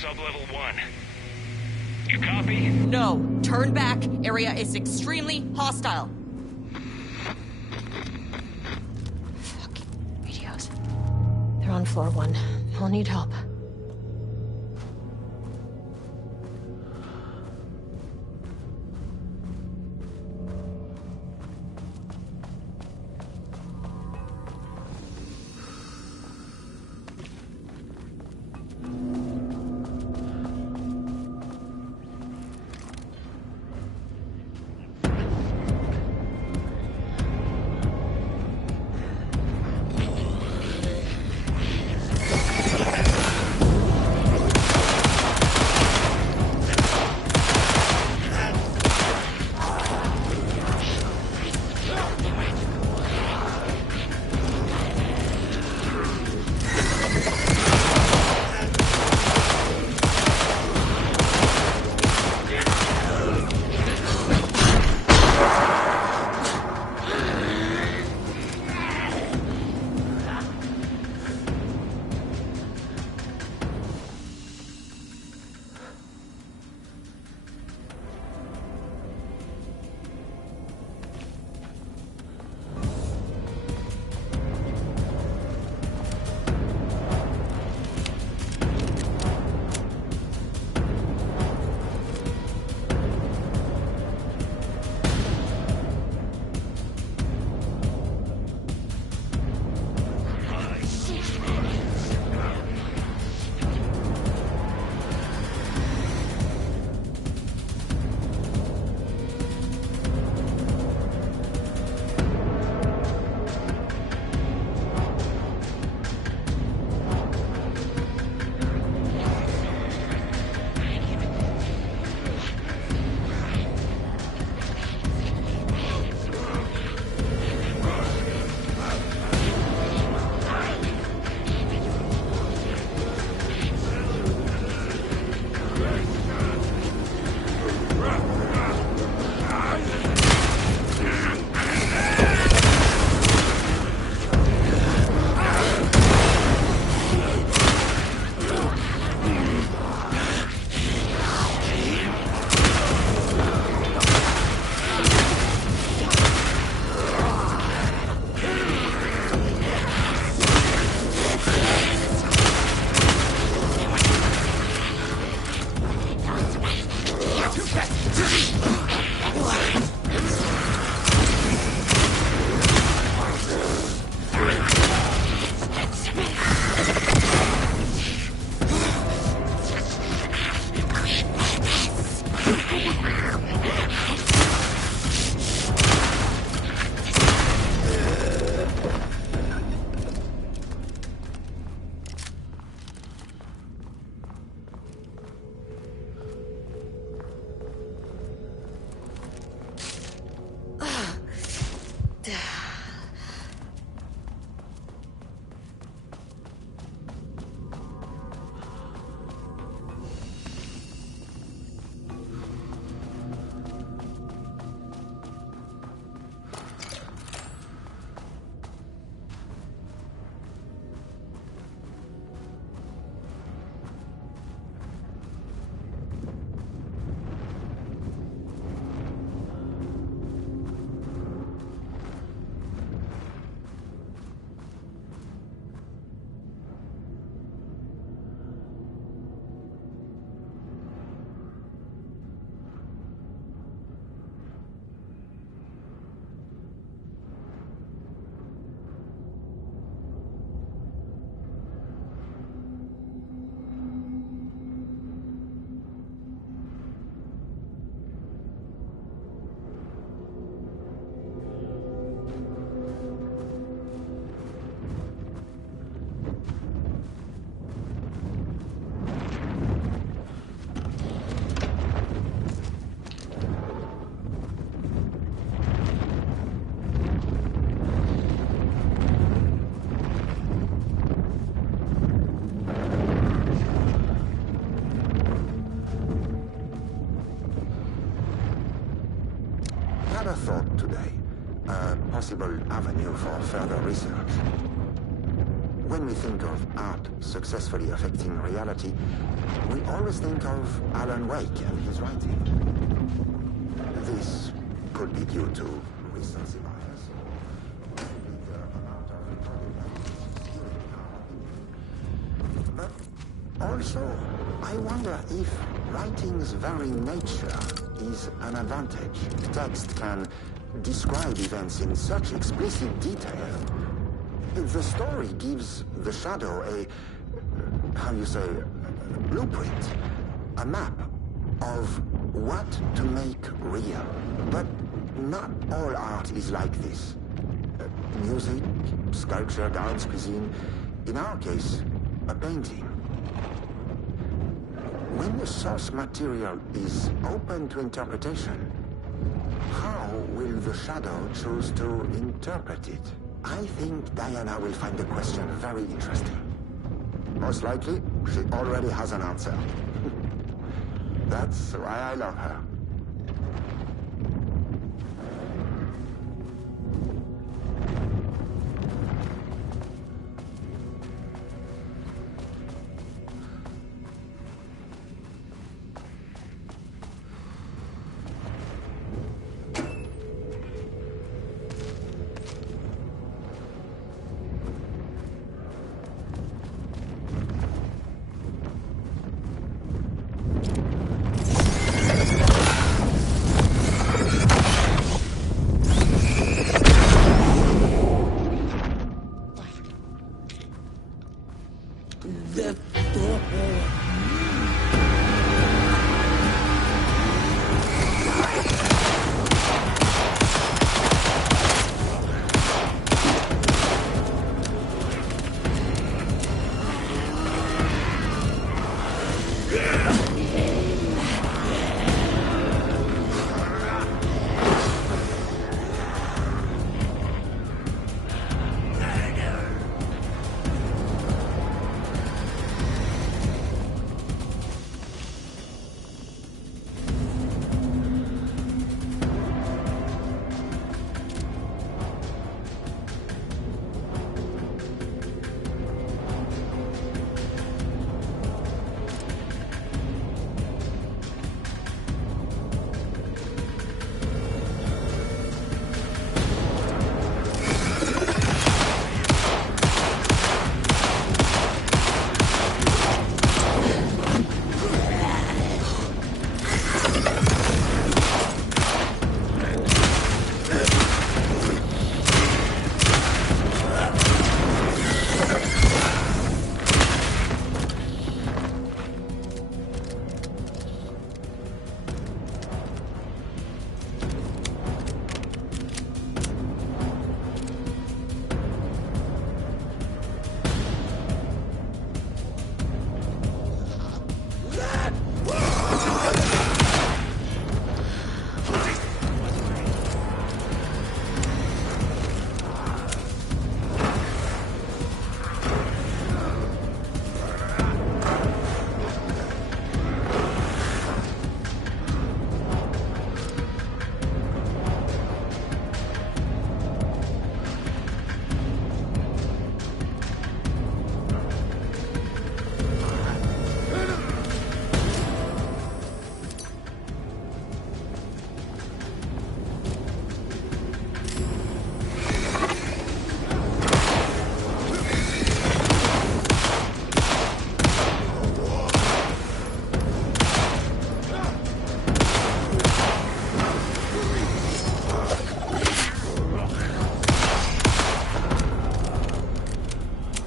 Sublevel 1. You copy? No. Turn back. Area is extremely hostile. Fucking radios. They're on floor 1. I'll need help. had a thought today. A possible avenue for further research. When we think of art successfully affecting reality, we always think of Alan Wake and his writing. This could be due to recency bias. But also, I wonder if writing's very nature is an advantage. Text can describe events in such explicit detail. The story gives the shadow a, blueprint, a map of what to make real. But not all art is like this. Music, sculpture, dance, cuisine. In our case, a painting. When the source material is open to interpretation, how will the shadow choose to interpret it? I think Diana will find the question very interesting. Most likely, she already has an answer. That's why I love her.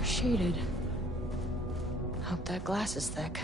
Shaded. Hope that glass is thick.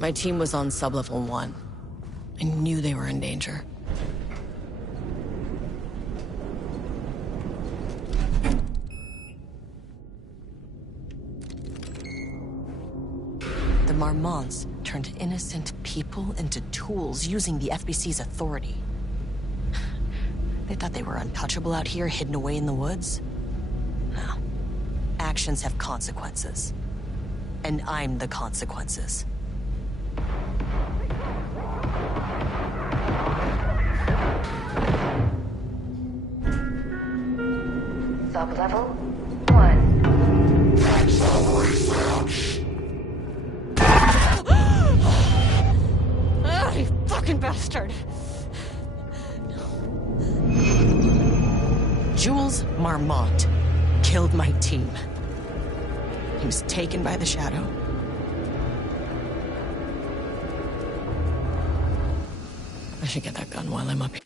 My team was on sublevel 1. I knew they were in danger. The Marmonts turned innocent people into tools using the FBC's authority. They thought they were untouchable out here, hidden away in the woods. No. Actions have consequences. And I'm the consequences. Sublevel 1. That's the research. Ah, you fucking bastard! Jules Marmont killed my team. He was taken by the Shadow. I should get that gun while I'm up here.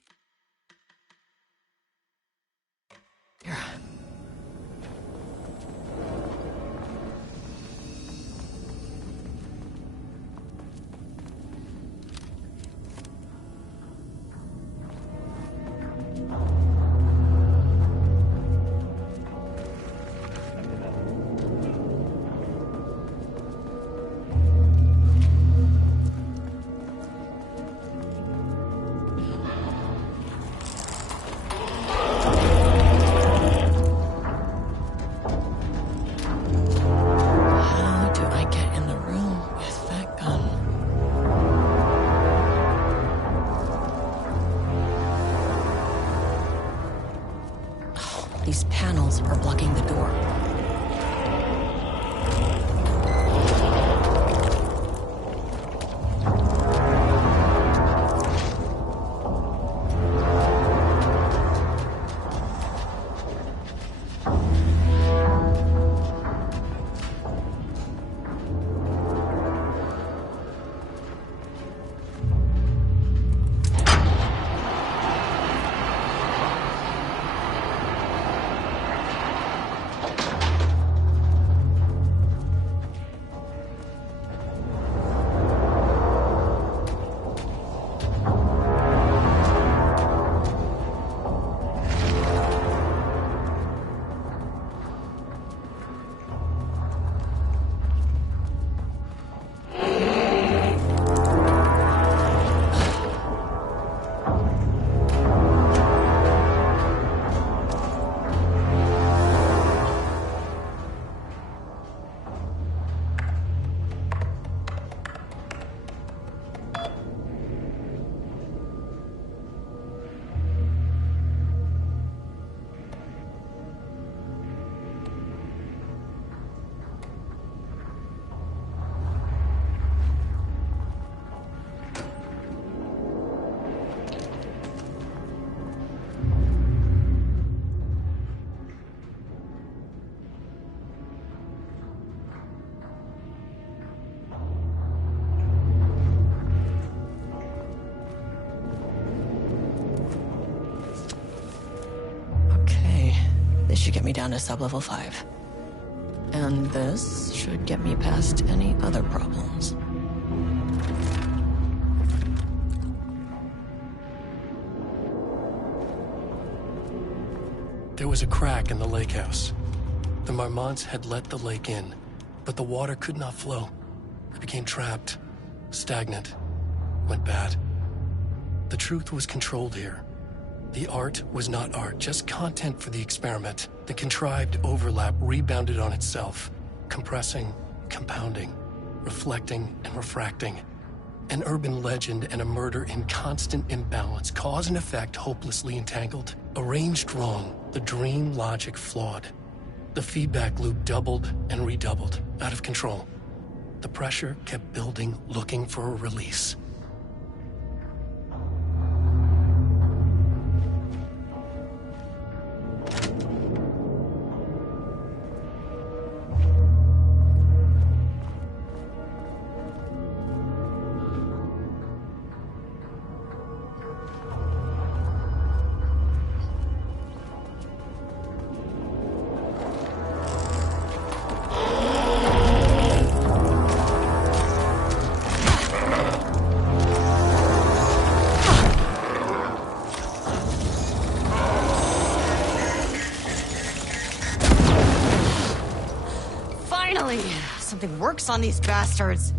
These panels are blocking the door. This should get me down to sublevel 5. And this should get me past any other problems. There was a crack in the lake house. The Marmonts had let the lake in, but the water could not flow. It became trapped, stagnant, went bad. The truth was controlled here. The art was not art, just content for the experiment. The contrived overlap rebounded on itself, compressing, compounding, reflecting and refracting. An urban legend and a murder in constant imbalance, cause and effect hopelessly entangled. Arranged wrong, the dream logic flawed. The feedback loop doubled and redoubled, out of control. The pressure kept building, looking for a release. Finally, something works on these bastards.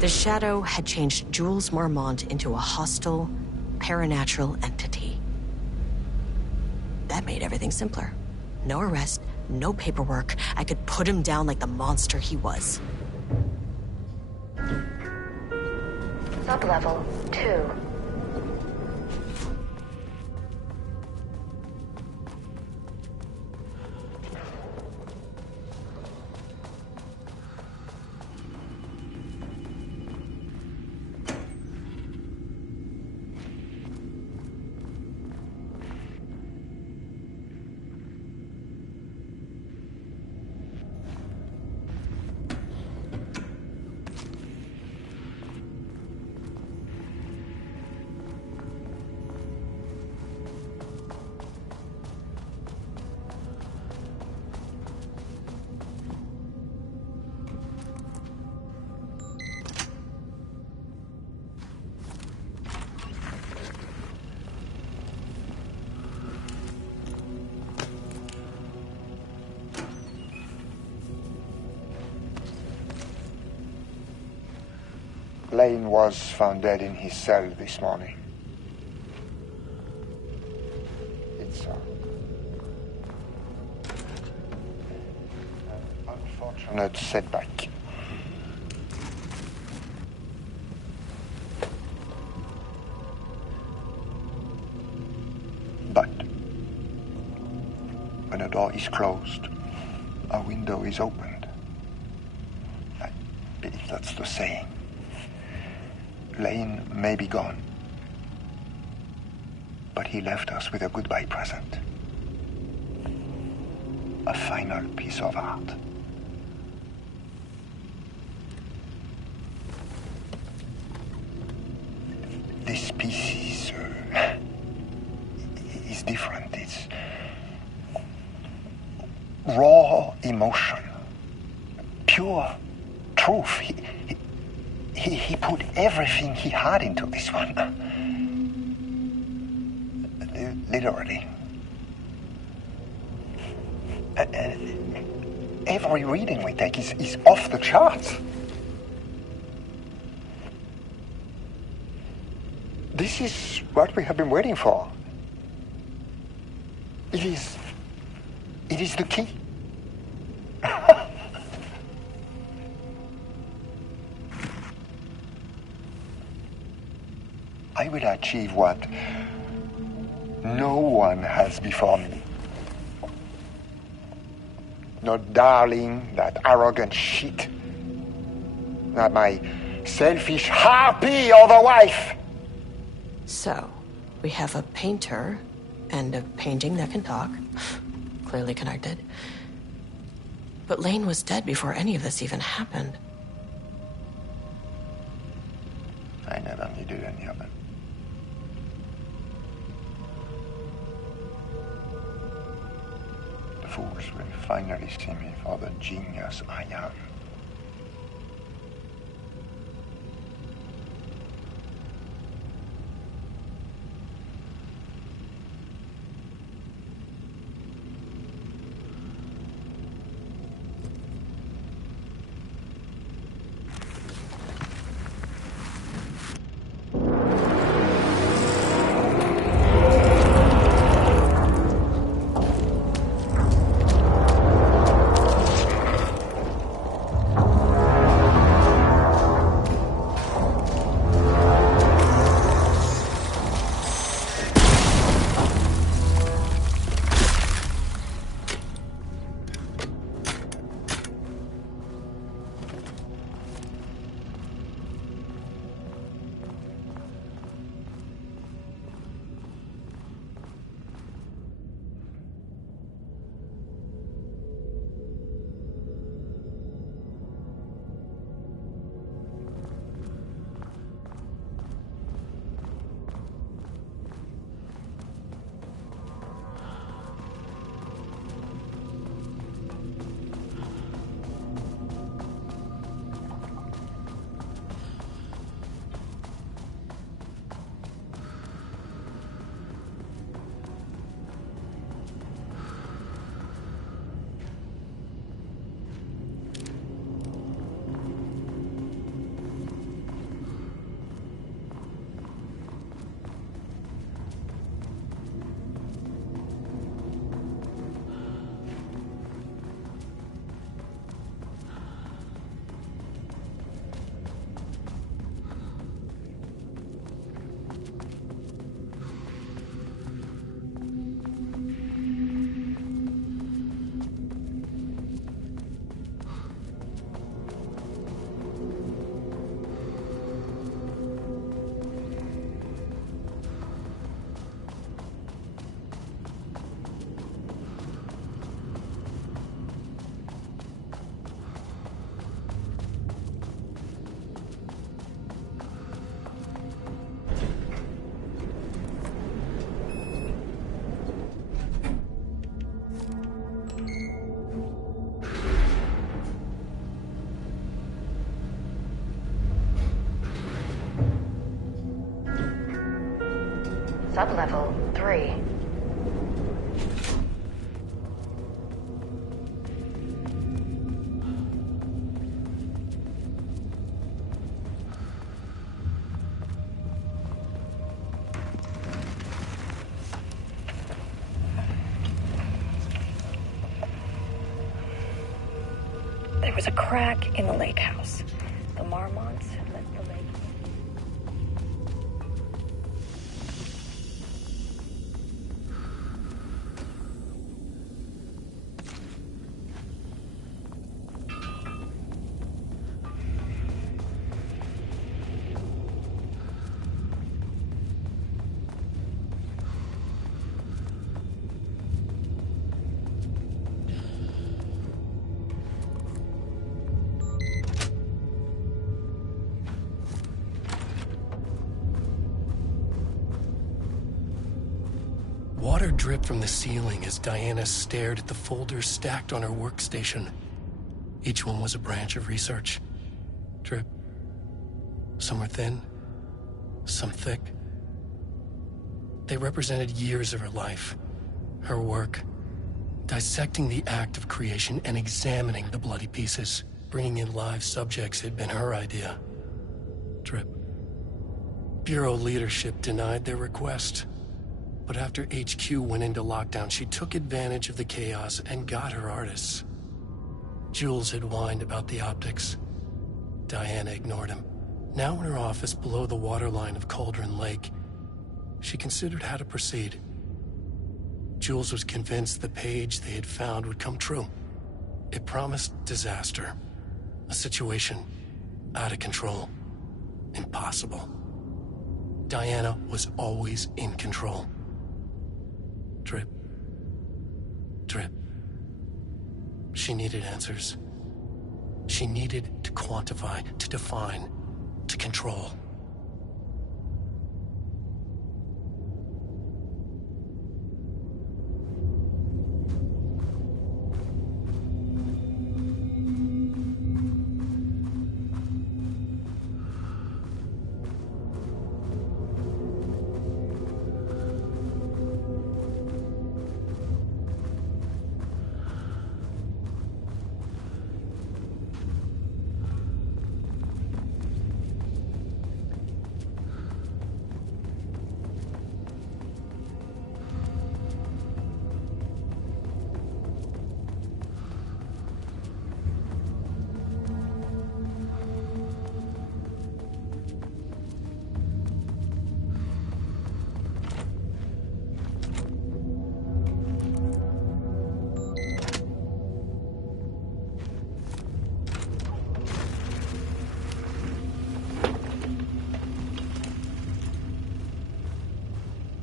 The Shadow had changed Jules Marmont into a hostile, paranatural entity. That made everything simpler. No arrest, no paperwork. I could put him down like the monster he was. Sublevel 2. Lane was found dead in his cell this morning. It's an unfortunate setback. But when a door is closed, a window is opened. I believe that's the saying. Lane may be gone, but he left us with a goodbye present. A final piece of art. This piece is different. It's raw emotion, pure truth. He put everything he had into this one. Literally. Every reading we take is off the charts. This is what we have been waiting for. It is the key. I will achieve what no one has before me. Not darling, that arrogant shit. Not my selfish harpy or the wife. So, we have a painter and a painting that can talk. Clearly connected. But Lane was dead before any of this even happened. I never needed any of it. The fools will finally see me for the genius I am. Sublevel 3. There was a crack in the lake house. The Marmonts had let the lake... Water dripped from the ceiling as Diana stared at the folders stacked on her workstation. Each one was a branch of research. Drip. Some were thin, some thick. They represented years of her life, her work, dissecting the act of creation and examining the bloody pieces. Bringing in live subjects had been her idea. Drip. Bureau leadership denied their request. But after HQ went into lockdown, she took advantage of the chaos and got her artists. Jules had whined about the optics. Diana ignored him. Now in her office below the waterline of Cauldron Lake, she considered how to proceed. Jules was convinced the page they had found would come true. It promised disaster. A situation out of control. Impossible. Diana was always in control. Drip. Drip. She needed answers. She needed to quantify, to define, to control.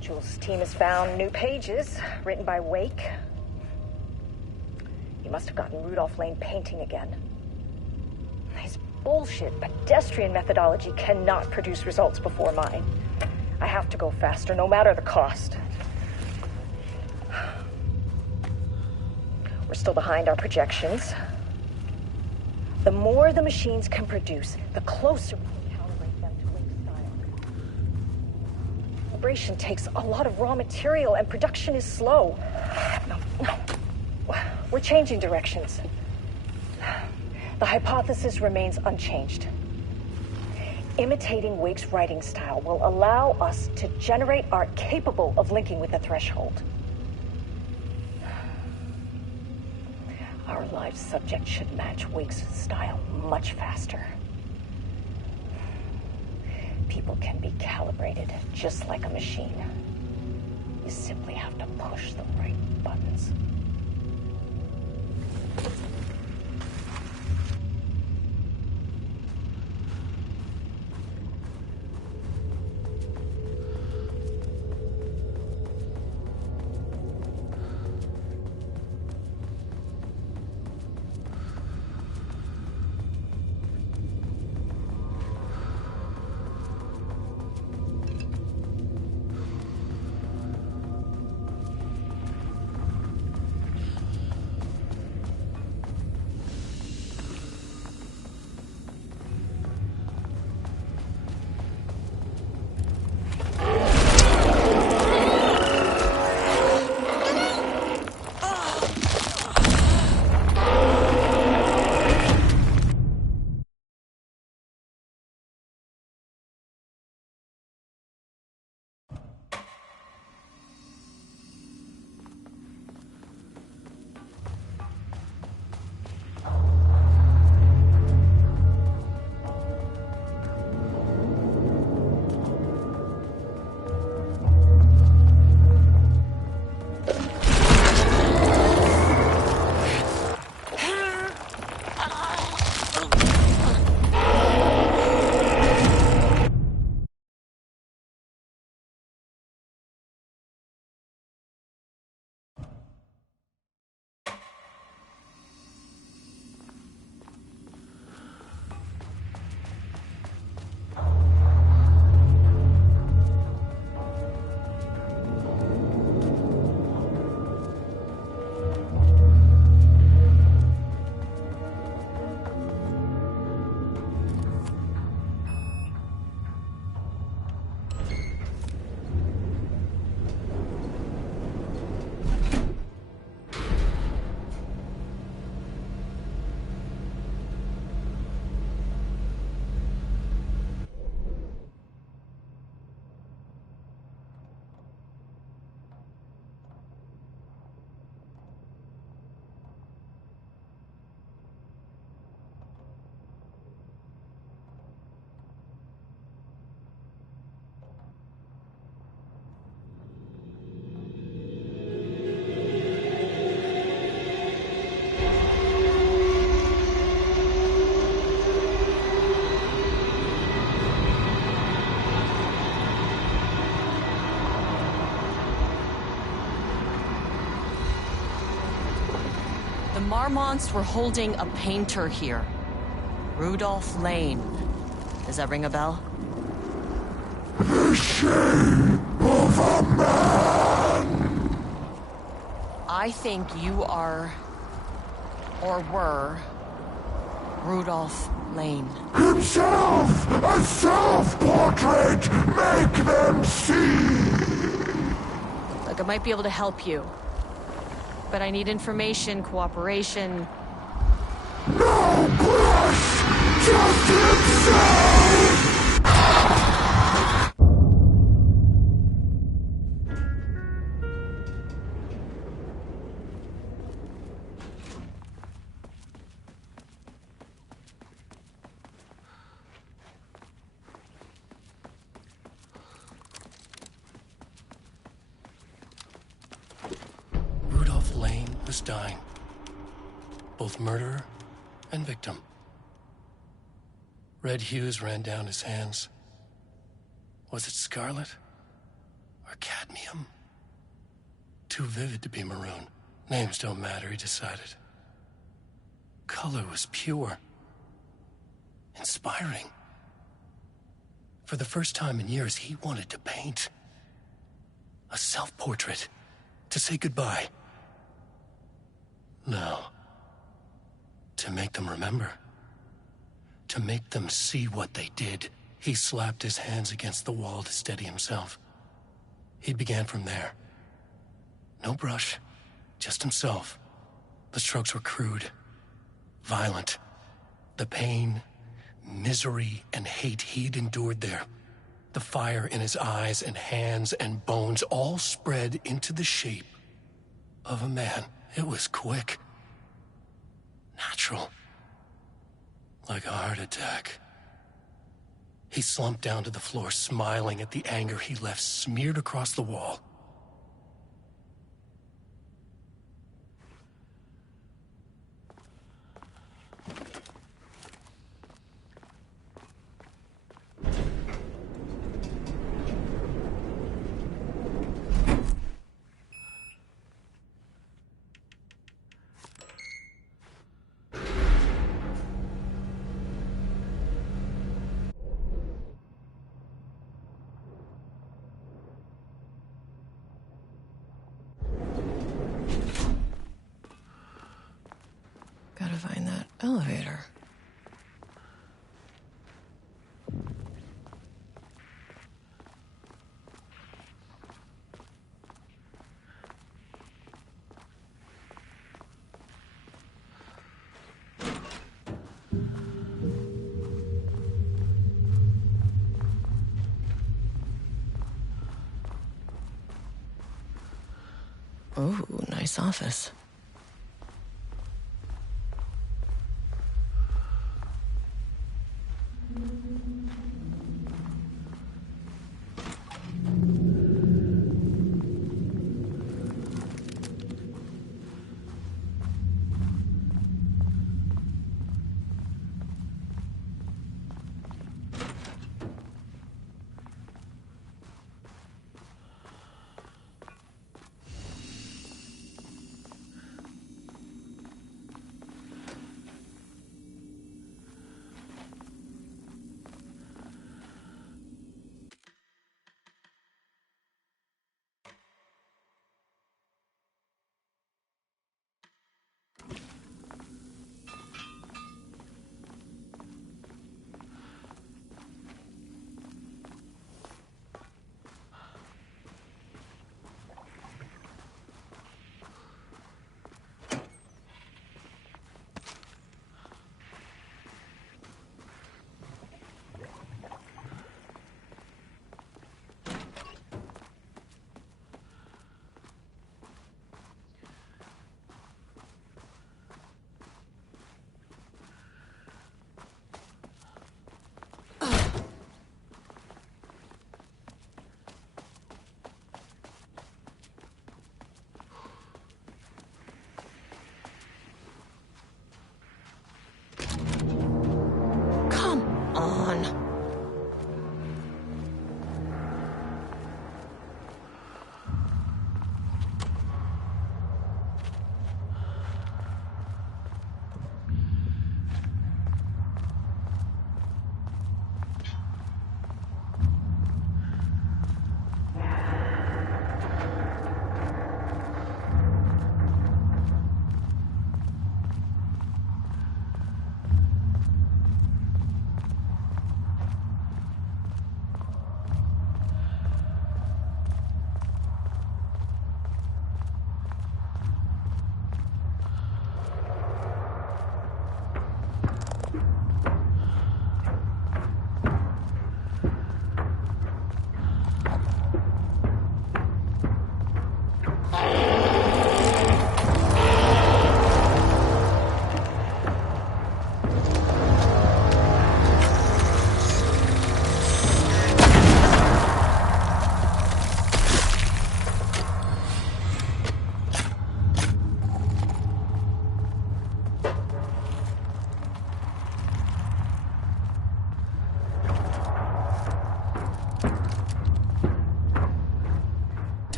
Jules' team has found new pages written by Wake. He must have gotten Rudolph Lane painting again. His bullshit pedestrian methodology cannot produce results before mine. I have to go faster, no matter the cost. We're still behind our projections. The more the machines can produce, the closer we can calibrate them to Wake's style. Calibration takes a lot of raw material, and production is slow. No. We're changing directions. The hypothesis remains unchanged. Imitating Wake's writing style will allow us to generate art capable of linking with the threshold. Our live subject should match Wake's style much faster. People can be calibrated just like a machine. You simply have to push the right buttons. Marmonts were holding a painter here. Rudolph Lane. Does that ring a bell? The shame of a man! I think you are, or were, Rudolph Lane. Himself! A self-portrait! Make them see! Look, I might be able to help you. But I need information, cooperation. No brush! Just himself! Rudolph Lane was dying. Both murderer and victim. Red hues ran down his hands. Was it scarlet or cadmium? Too vivid to be maroon. Names don't matter, he decided. Color was pure. Inspiring. For the first time in years, he wanted to paint. A self-portrait. To say goodbye. No. To make them remember. To make them see what they did. He slapped his hands against the wall to steady himself. He began from there. No brush, just himself. The strokes were crude, violent. The pain, misery, and hate he'd endured there. The fire in his eyes and hands and bones all spread into the shape of a man. It was quick. Natural. Like a heart attack. He slumped down to the floor, smiling at the anger he left smeared across the wall. Gotta find that elevator. Oh, nice office.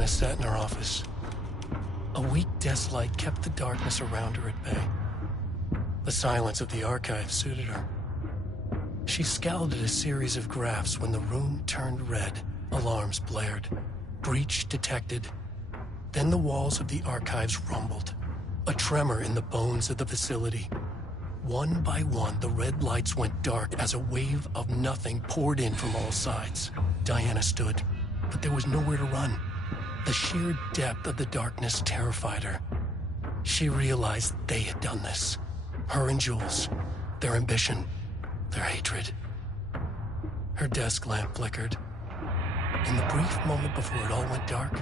Diana sat in her office. A weak desk light kept the darkness around her at bay. The silence of the archive suited her. She scowled at a series of graphs when the room turned red. Alarms blared. Breach detected. Then the walls of the archives rumbled. A tremor in the bones of the facility. One by one, the red lights went dark as a wave of nothing poured in from all sides. Diana stood, but there was nowhere to run. The sheer depth of the darkness terrified her. She realized they had done this. Her and Jules. Their ambition. Their hatred. Her desk lamp flickered. In the brief moment before it all went dark,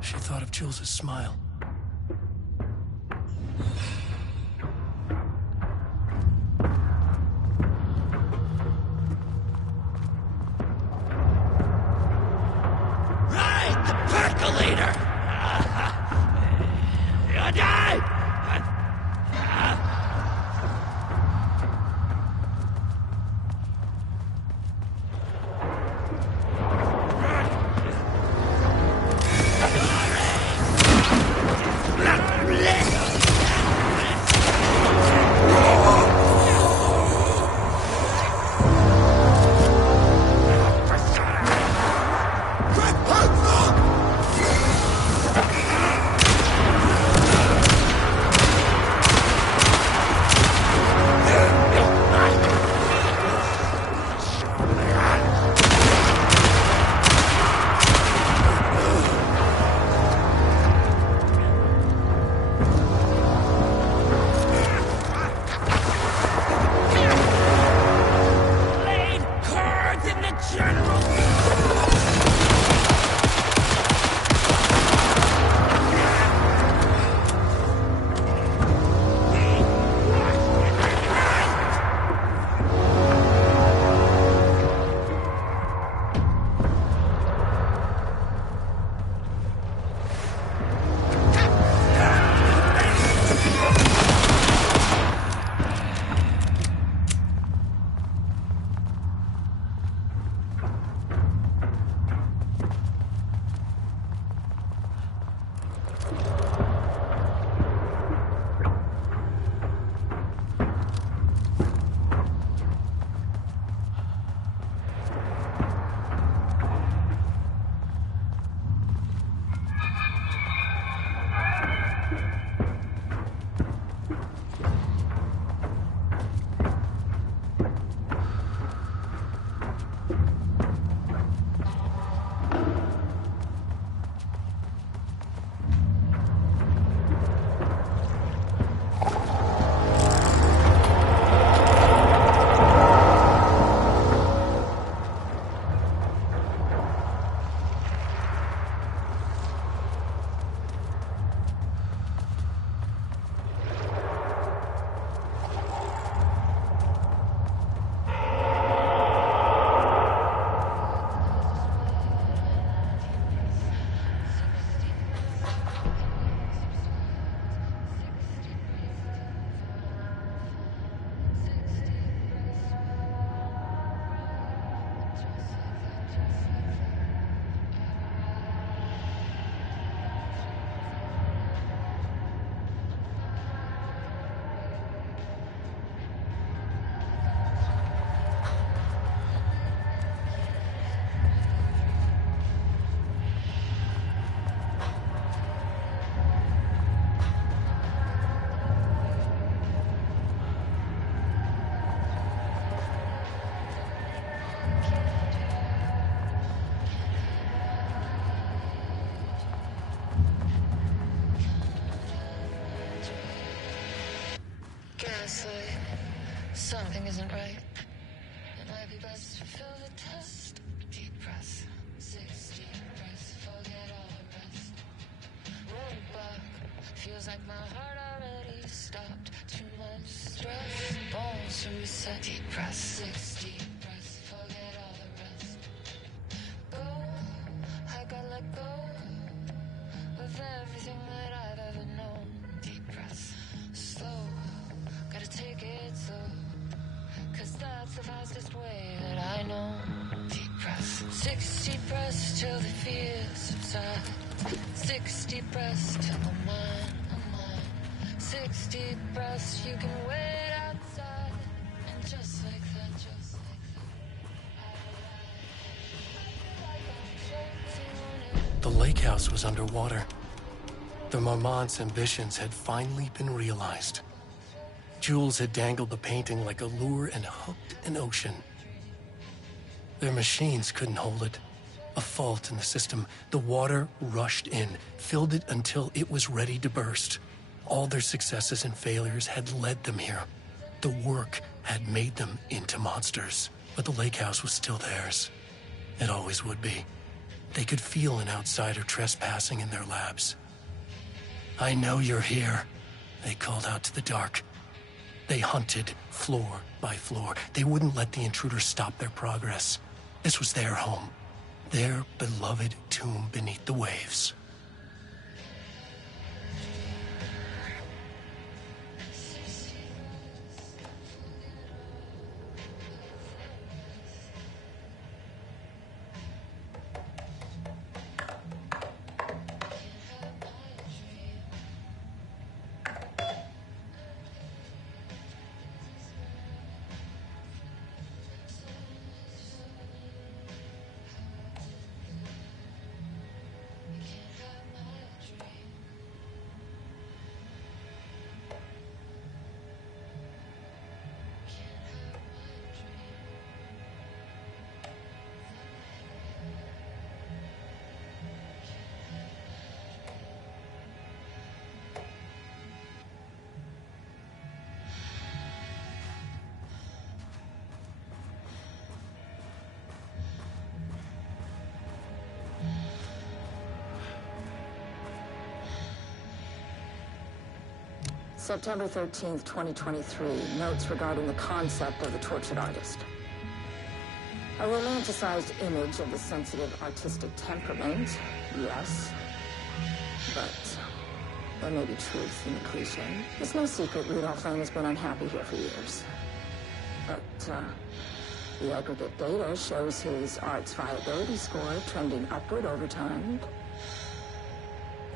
she thought of Jules' smile. Right, the percolator! You die! Something isn't right. It might be best to fill the test. Deep breath, 6 deep breaths, forget all the rest. Roll back, feels like my heart already stopped. Too much stress, bones to reset. Deep breath, 6 deep breaths, forget all the rest. Go, I gotta let go of everything that I've ever known. Deep breath, slow, gotta take it slow. 'Cause that's the fastest way that I know. Deep breath. 60 breaths till the fear subside. 60 breaths till I'm mine, I'm mine. 60 breaths, you can wait outside. And just like that, just like that. The lake house was underwater. The Marmont's ambitions had finally been realized. Jules had dangled the painting like a lure and hooked an ocean. Their machines couldn't hold it. A fault in the system. The water rushed in, filled it until it was ready to burst. All their successes and failures had led them here. The work had made them into monsters. But the lake house was still theirs. It always would be. They could feel an outsider trespassing in their labs. "I know you're here," they called out to the dark. They hunted floor by floor. They wouldn't let the intruders stop their progress. This was their home, their beloved tomb beneath the waves. September 13th, 2023, notes regarding the concept of the tortured artist. A romanticized image of the sensitive artistic temperament, yes. But there may be truth in the cliche. It's no secret Rudolph Lane has been unhappy here for years. But, the aggregate data shows his art's viability score trending upward over time.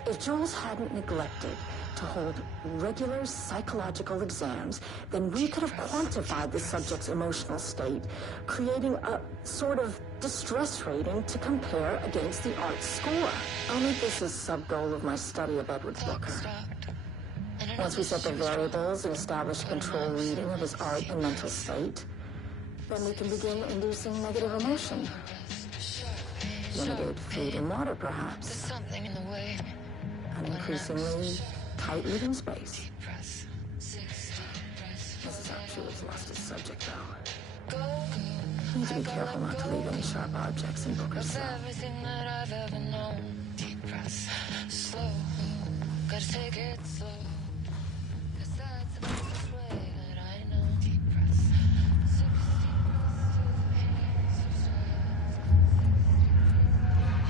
If Jules hadn't neglected to hold regular psychological exams, then we could have quantified the subject's emotional state, creating a sort of distress rating to compare against the art score. I'll make this a sub-goal of my study of Edward's Booker. Once we set the variables and establish control reading of his art and mental state, then we can begin inducing negative emotion. Limited food and water, perhaps. An increasingly tight living space. This is how Jules lost his subject, though. I need to be careful not to leave any sharp objects in Booker's cell. Everything that I've ever known. Deep breaths, slow. Gotta take it slow. 'Cause that's the best way that I know. Deep breaths. 60 breaths till the pain subsides. 60 breaths.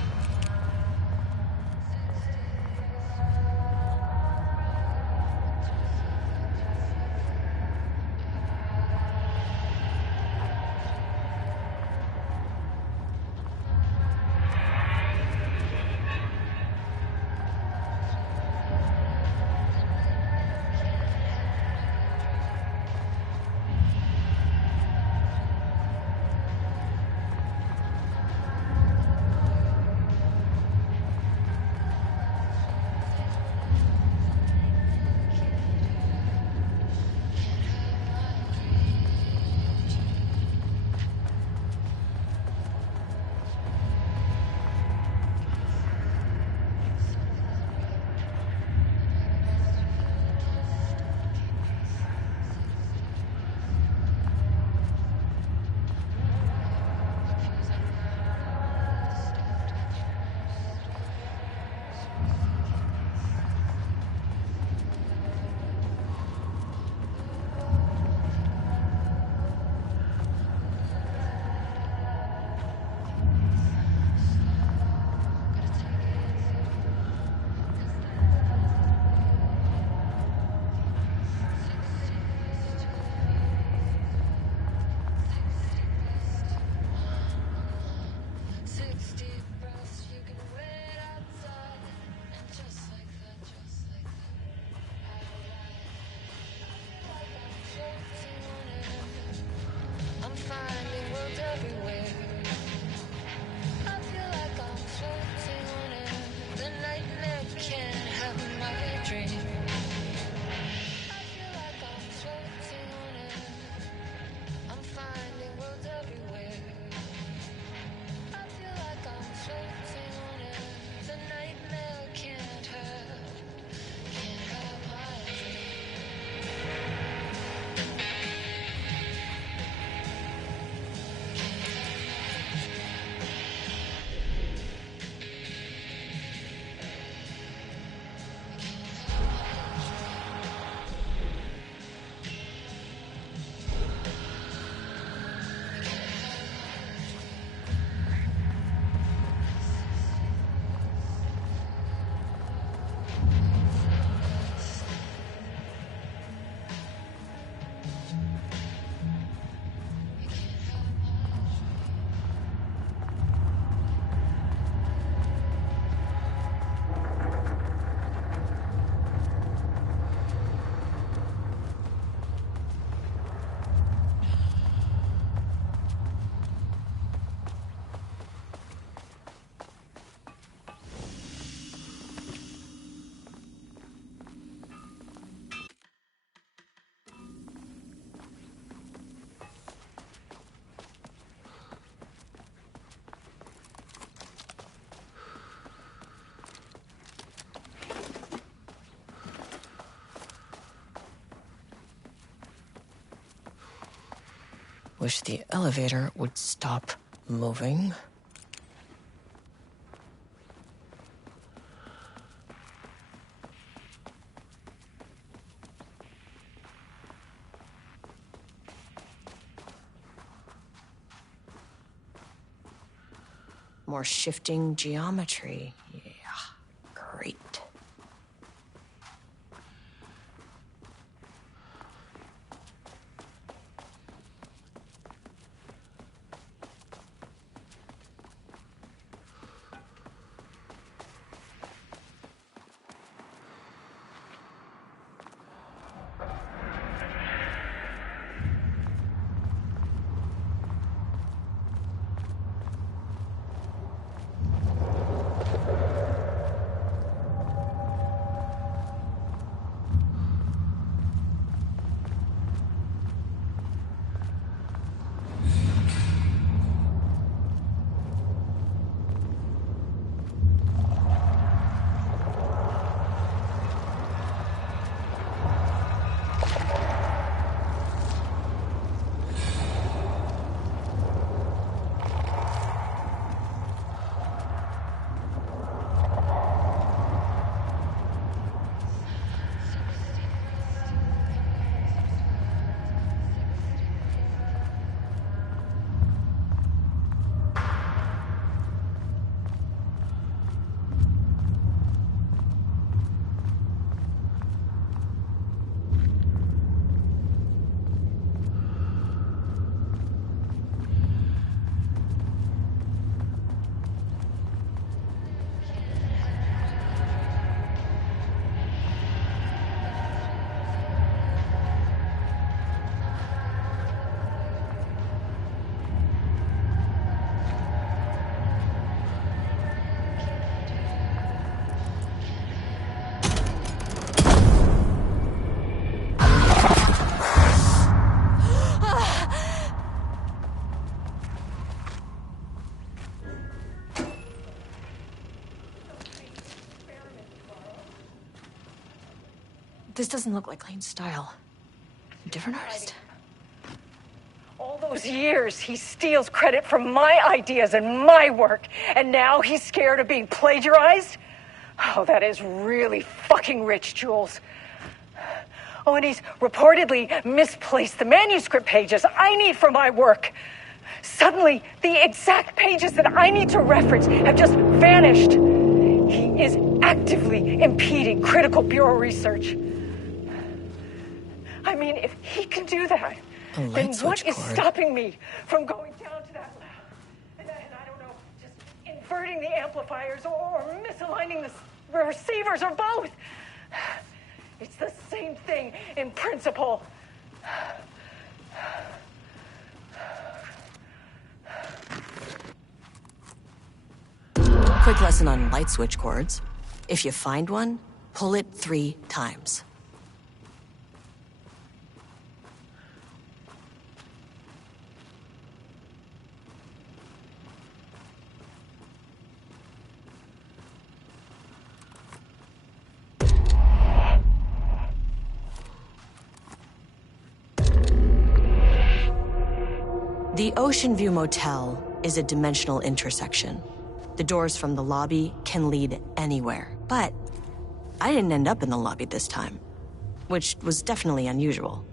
Wish the elevator would stop moving. More shifting geometry. Yeah, great. This doesn't look like Lane's style. Different artist. All those years, he steals credit for my ideas and my work, and now he's scared of being plagiarized? Oh, that is really fucking rich, Jules. Oh, and he's reportedly misplaced the manuscript pages I need for my work. Suddenly, the exact pages that I need to reference have just vanished. He is actively impeding critical bureau research. I mean, if he can do that, then what is stopping me from going down to that lab? And I don't know, just inverting the amplifiers or misaligning the receivers or both. It's the same thing in principle. Quick lesson on light switch cords. If you find one, pull it 3 times. The Ocean View Motel is a dimensional intersection. The doors from the lobby can lead anywhere, but I didn't end up in the lobby this time, which was definitely unusual.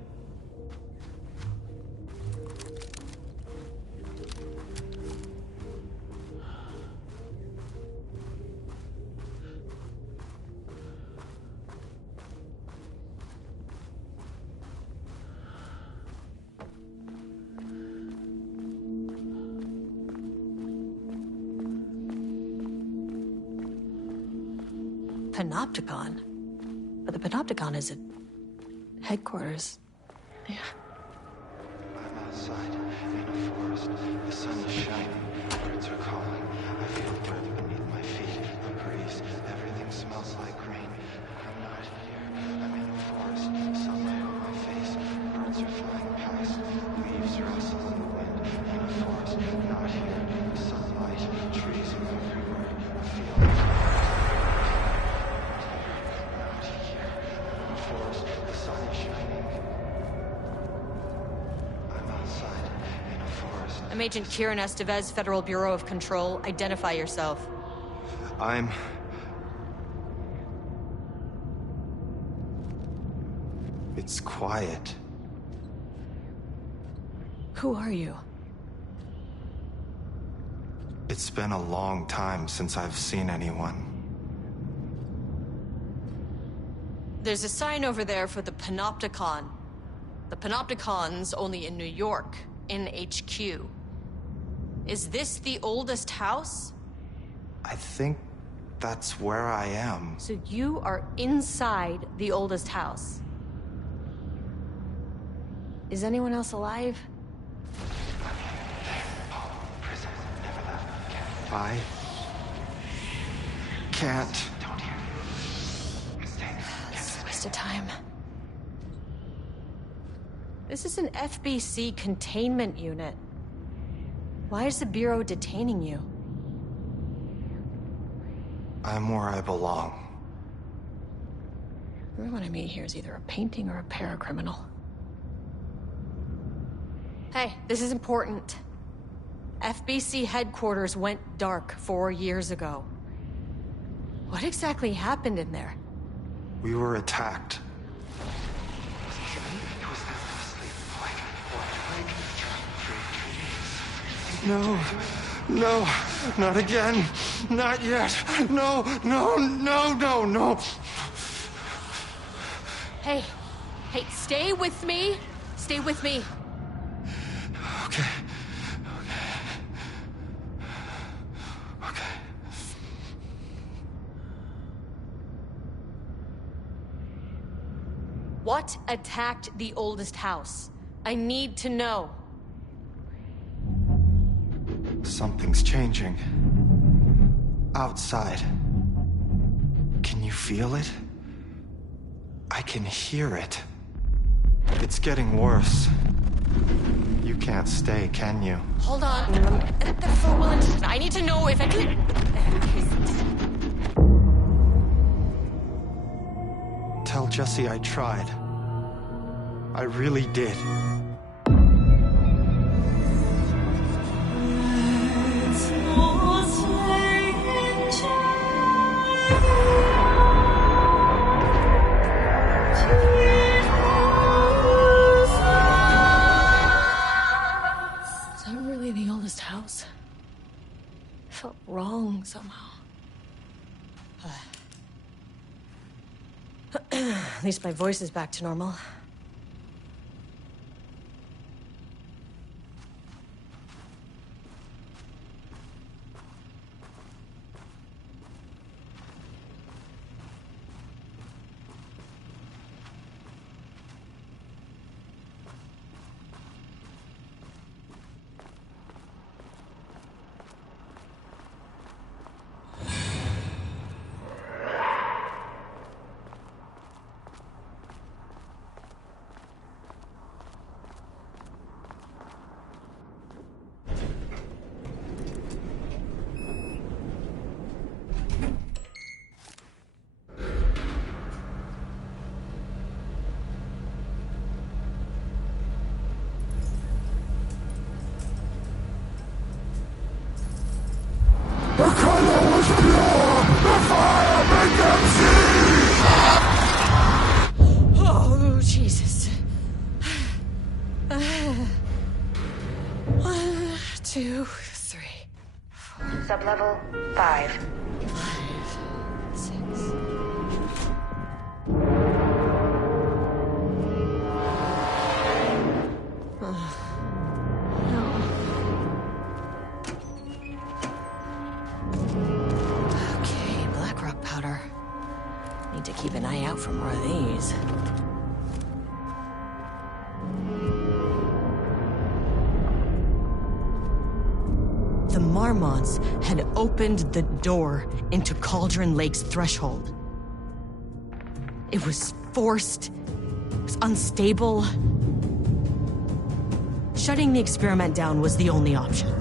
Panopticon? But the Panopticon is at headquarters. Yeah. I'm outside in a forest. The sun is shining. Birds are calling. I feel earth beneath my feet. A breeze. Everything smells like rain. I'm not here. I'm in a forest. Sunlight on my face. Birds are flying past. Leaves rustle in the wind. In a forest. Not here. Sunlight. Trees are everywhere. I feel forest, the sun is shining. I'm outside I'm Agent Kieran Estevez, Federal Bureau of Control. Identify yourself. It's quiet. Who are you? It's been a long time since I've seen anyone. There's a sign over there for the Panopticon. The Panopticon's only in New York, in HQ. Is this the oldest house? I think that's where I am. So you are inside the oldest house. Is anyone else alive? I can't. It's a waste of time. This is an FBC containment unit. Why is the Bureau detaining you? I'm where I belong. Everyone I meet here is either a painting or a paracriminal. Hey, this is important. FBC headquarters went dark 4 years ago. What exactly happened in there? We were attacked. No, no, not again. Not yet. No, no, no, no, no. Hey, stay with me. Stay with me. Okay. What attacked the oldest house? I need to know. Something's changing. Outside. Can you feel it? I can hear it. It's getting worse. You can't stay, can you? Hold on. I need to know if I can... Tell Jesse I tried. I really did. Is that really the oldest house? It felt wrong somehow. At least my voice is back to normal. Oh, Jesus. 1, 2, 3, 4. Sublevel 5. 5, 6. Okay, black rock powder. Need to keep an eye out for more of these. The Marmonts had opened the door into Cauldron Lake's threshold. It was forced. It was unstable. Shutting the experiment down was the only option.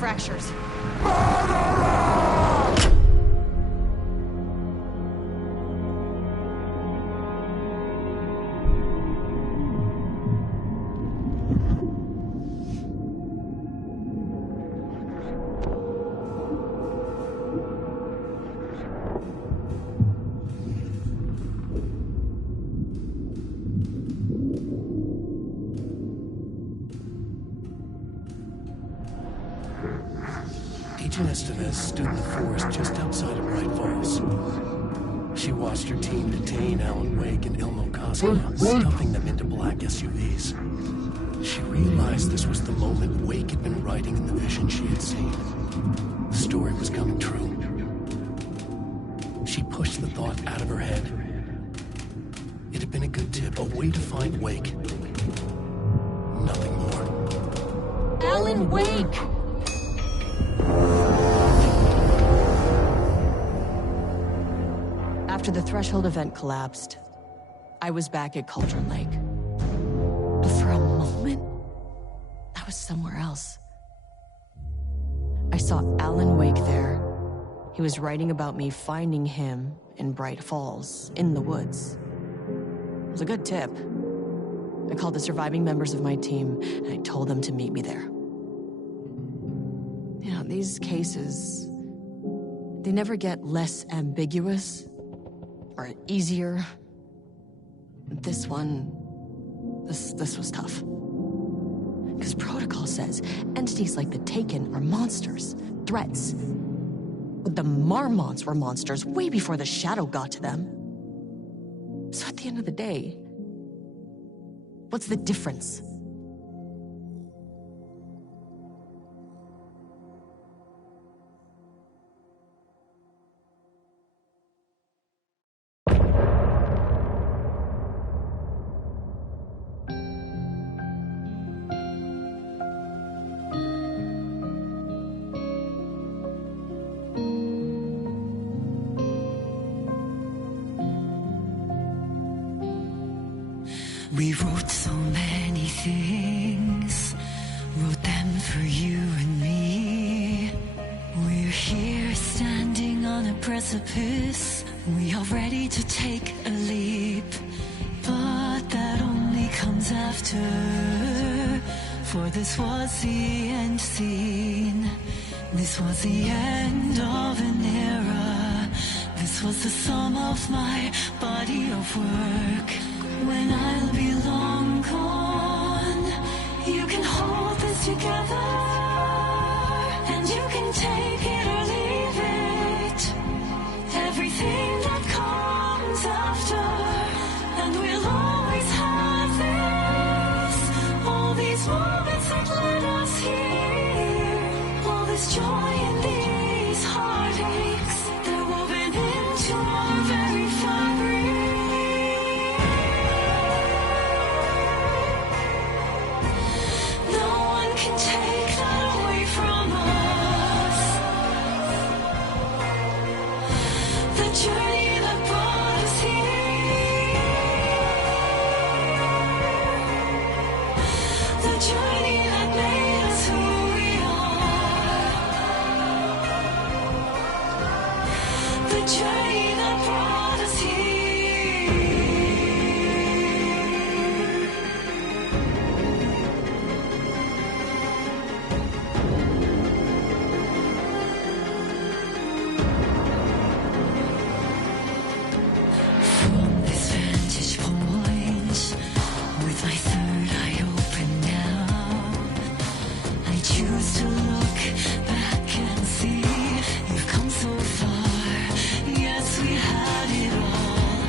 fractures. Agent Estevez stood in the forest just outside of Bright Falls. She watched her team detain Alan Wake and Ilmo Koskinen, stuffing them into black SUVs. She realized this was the moment Wake had been writing in the vision she had seen. The story was coming true. She pushed the thought out of her head. It had been a good tip, a way to find Wake. Nothing more. Alan Wake! After the Threshold event collapsed, I was back at Cauldron Lake. But for a moment, I was somewhere else. I saw Alan Wake there. He was writing about me finding him in Bright Falls, in the woods. It was a good tip. I called the surviving members of my team, and I told them to meet me there. You know, these cases, they never get less ambiguous or easier. This one, this was tough. Because protocol says entities like the Taken are monsters, threats. But the Marmonts were monsters way before the Shadow got to them. So at the end of the day, what's the difference? We wrote so many things, wrote them for you and me. We're here standing on a precipice. We are ready to take a leap, but that only comes after. For this was the end scene. This was the end of an era. This was the sum of my body of work. When I'll be long gone, you can hold this together, and you can take it or leave it. Everything that comes after, and we'll always have this. All these moments that led us here, all this joy and these heartaches, they're woven into our very fabric. We had it all.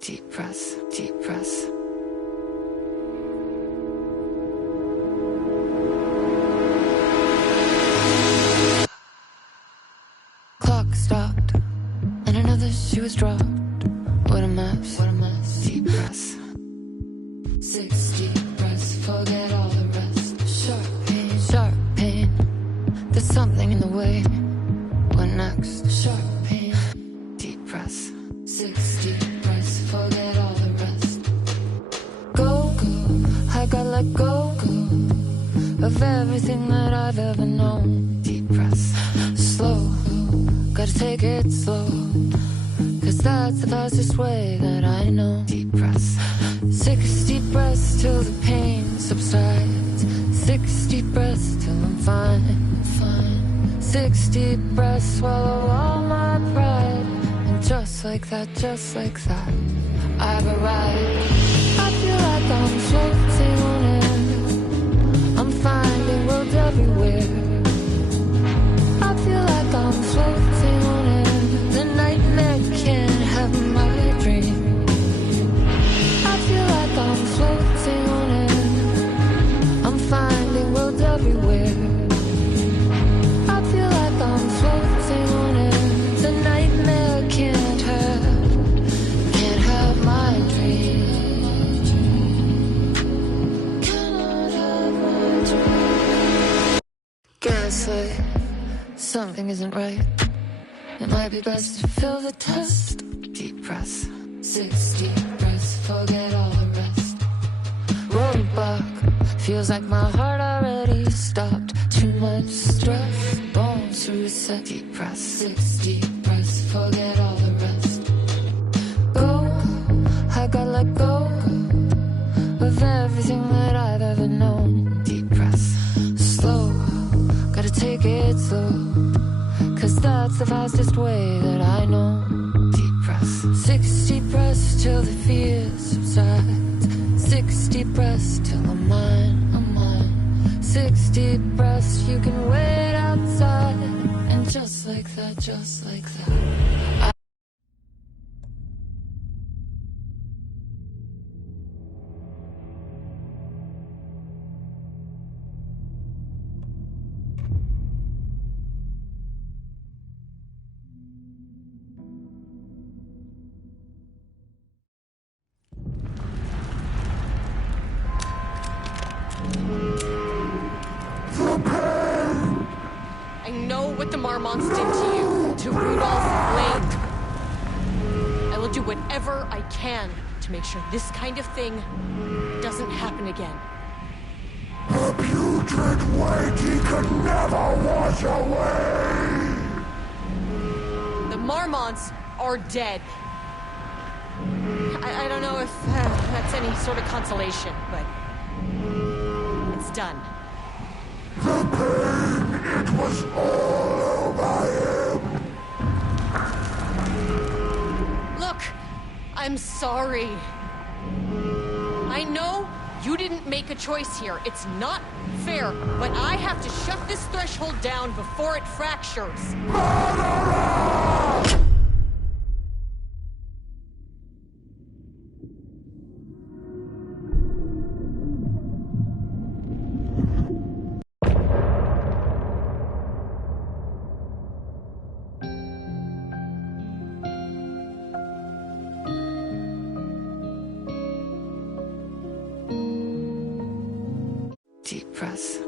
deep press, deep press. Clock stopped, and another shoe was dropped. What a mess, what a mess. Deep press. 6 deep breaths, forget all the rest. Sharp pain, sharp pain. There's something in the way. What next? Sharp pain. Deep press. 6 deep breaths, forget all the rest. Go, go, I gotta let go, go of everything that I've ever known. Deep press. Slow, gotta take it slow, 'cause that's the fastest way that I know. Deep press. 6 deep breaths till the pain subsides. 6 deep breaths till I'm fine, fine. 6 deep breaths, swallow all my pride. And just like that, I've arrived. I feel like I'm floating on air. I'm finding roads everywhere. I feel like I'm floating on air. The nightmare can't have my dream. I feel like I'm floating on air. I'm finding roads everywhere. I feel like I'm floating on air. The nightmare can't have my dream. Cannot have my dream. Gaslight, something isn't right. It might be best to fill the test. Deep press. 6 deep breaths, forget all the rest. Roadblock, feels like my heart already stopped. Too much stress, bones to reset. Deep press. 6 deep breaths, forget all the rest. Go, I gotta let go of everything that I've ever known. Deep press. Slow, gotta take it slow, 'cause that's the fastest way that I know. Deep press. 6 deep breaths till the fear subsides. 6 deep breaths till I'm mine, I'm mine. 6 deep breaths, you can wait outside. And just like that, I know what the Marmonts did to you, to Rudolph Lane. I will do whatever I can to make sure this kind of thing doesn't happen again. The putrid weight he could never wash away! The Marmonts are dead. I don't know if that's any sort of consolation, but it's done. The pain, it was all over him! Look, I'm sorry. I know you didn't make a choice here. It's not fair, but I have to shut this threshold down before it fractures. Murderer! deep press.